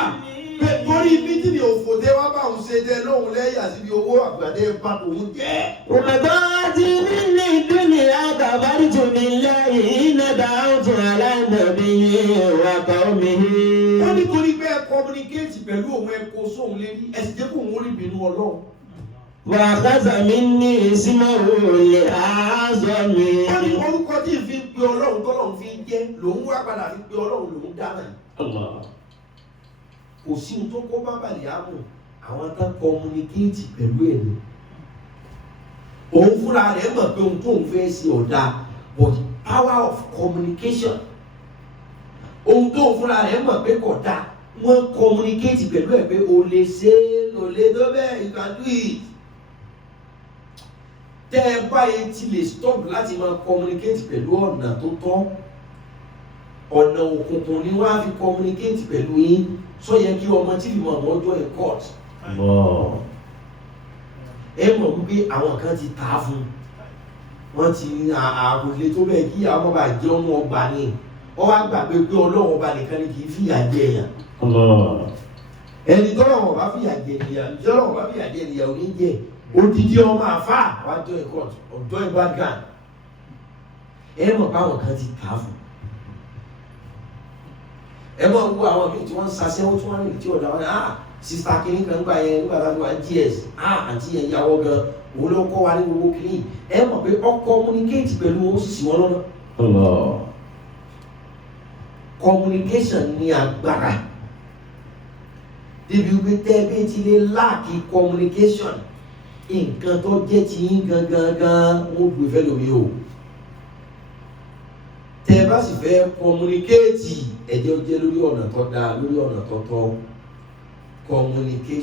torí ibi tí mi ò fò dé wá bá òun ṣe dé lóhun lẹ́yìn àti ibi owó àgbàdé bá òun jẹ́. Wàdán àti mi ní ìdúnnì àgàbárí tó mi lẹ́yìn iná dáhùn aláǹdàbí wà kọ́ mi. wọ́n nítorí pé ẹ communicate pẹ̀lú òun ẹ kó sóhun lé ní ẹ̀sìn jẹ́ kó òun ó rí ìbínú ọlọ́run. Wàkàtà mi ní ìsímọ̀ òòlì àázọ́ mi. wọ́n ní orúkọ tí ì fi ń pe ọlọ́run tọ́lọ́run fi ń jẹ́ lòun wá padà fi pe ọlọ́run lòun dáná yìí. kò sí ohun tó kó bábàlì àmù àwọn tán communicate pẹ̀lú ẹ̀ ni. òun fúnra rẹ̀ mọ̀ pé ohun tóun fẹ́ ṣe ọ̀dà but power of communication ohun tóun fúnra rẹ̀ mọ̀ pé kò dáa wọ́n communicate pẹ̀lú ẹ̀ pé o lè ṣe o lè tó bẹ́ẹ̀ you can do it. tẹ́ ẹ báyìí ti lè stop láti máa communicate pẹ̀lú ọ̀nà tó tọ́ ọ̀nà òkùnkùn ni wọ́n á fi communicate pẹ̀lú yín sọ yẹ kí ọmọ tí ìmọ̀ ọmọ ọjọ́ ẹ̀ court. ẹ mọ̀ wípé àwọn kan ti tà á fún wọ́n ti àròlé tó bẹ́ẹ̀ kí àwọn bá jẹ́ ọmọ ọgbà ni wọ́n wá gbàgbé pé ọlọ́run ọba nìkan ni kì í fìyà jẹ èèyàn. ẹni tọ́lọ́run ọba fìyà jẹ ènìyàn tọ́lọ́run ọba fìyà jẹ ènìyàn ò ní jẹ odidi ọmọ àfà wájọ ẹ̀ court ọjọ́ ìbádàn ẹ mọ̀ pé àwọn kan ti tà á fún ẹ mọ̀ wo àwọn kí tí wọ́n ń sasẹ́wó tí wọ́n ń rìn tí ọ̀dà wọn sista kìíní kan gbà yẹn nígbà tá a wà gs àti yẹn yàwó gan òun ló kọ́ wa ní gbogbo kìíní ẹ mọ̀ pé ọ communicate pẹ̀lú wọn ó sì sí wọn lọ́nà. communication ní agbára débi wípé tẹ́ẹ̀bí ti lè láàkì communication nǹkan tó jẹ́ ti yín gangan wọ́n gbé fẹ́ lómi o. tẹ́ ẹ bá sì fẹ́ communicate ẹ̀jẹ̀ ó jẹ́ lórí ọ̀nà tó dáa lórí ọ̀nà tó tọ́ communication.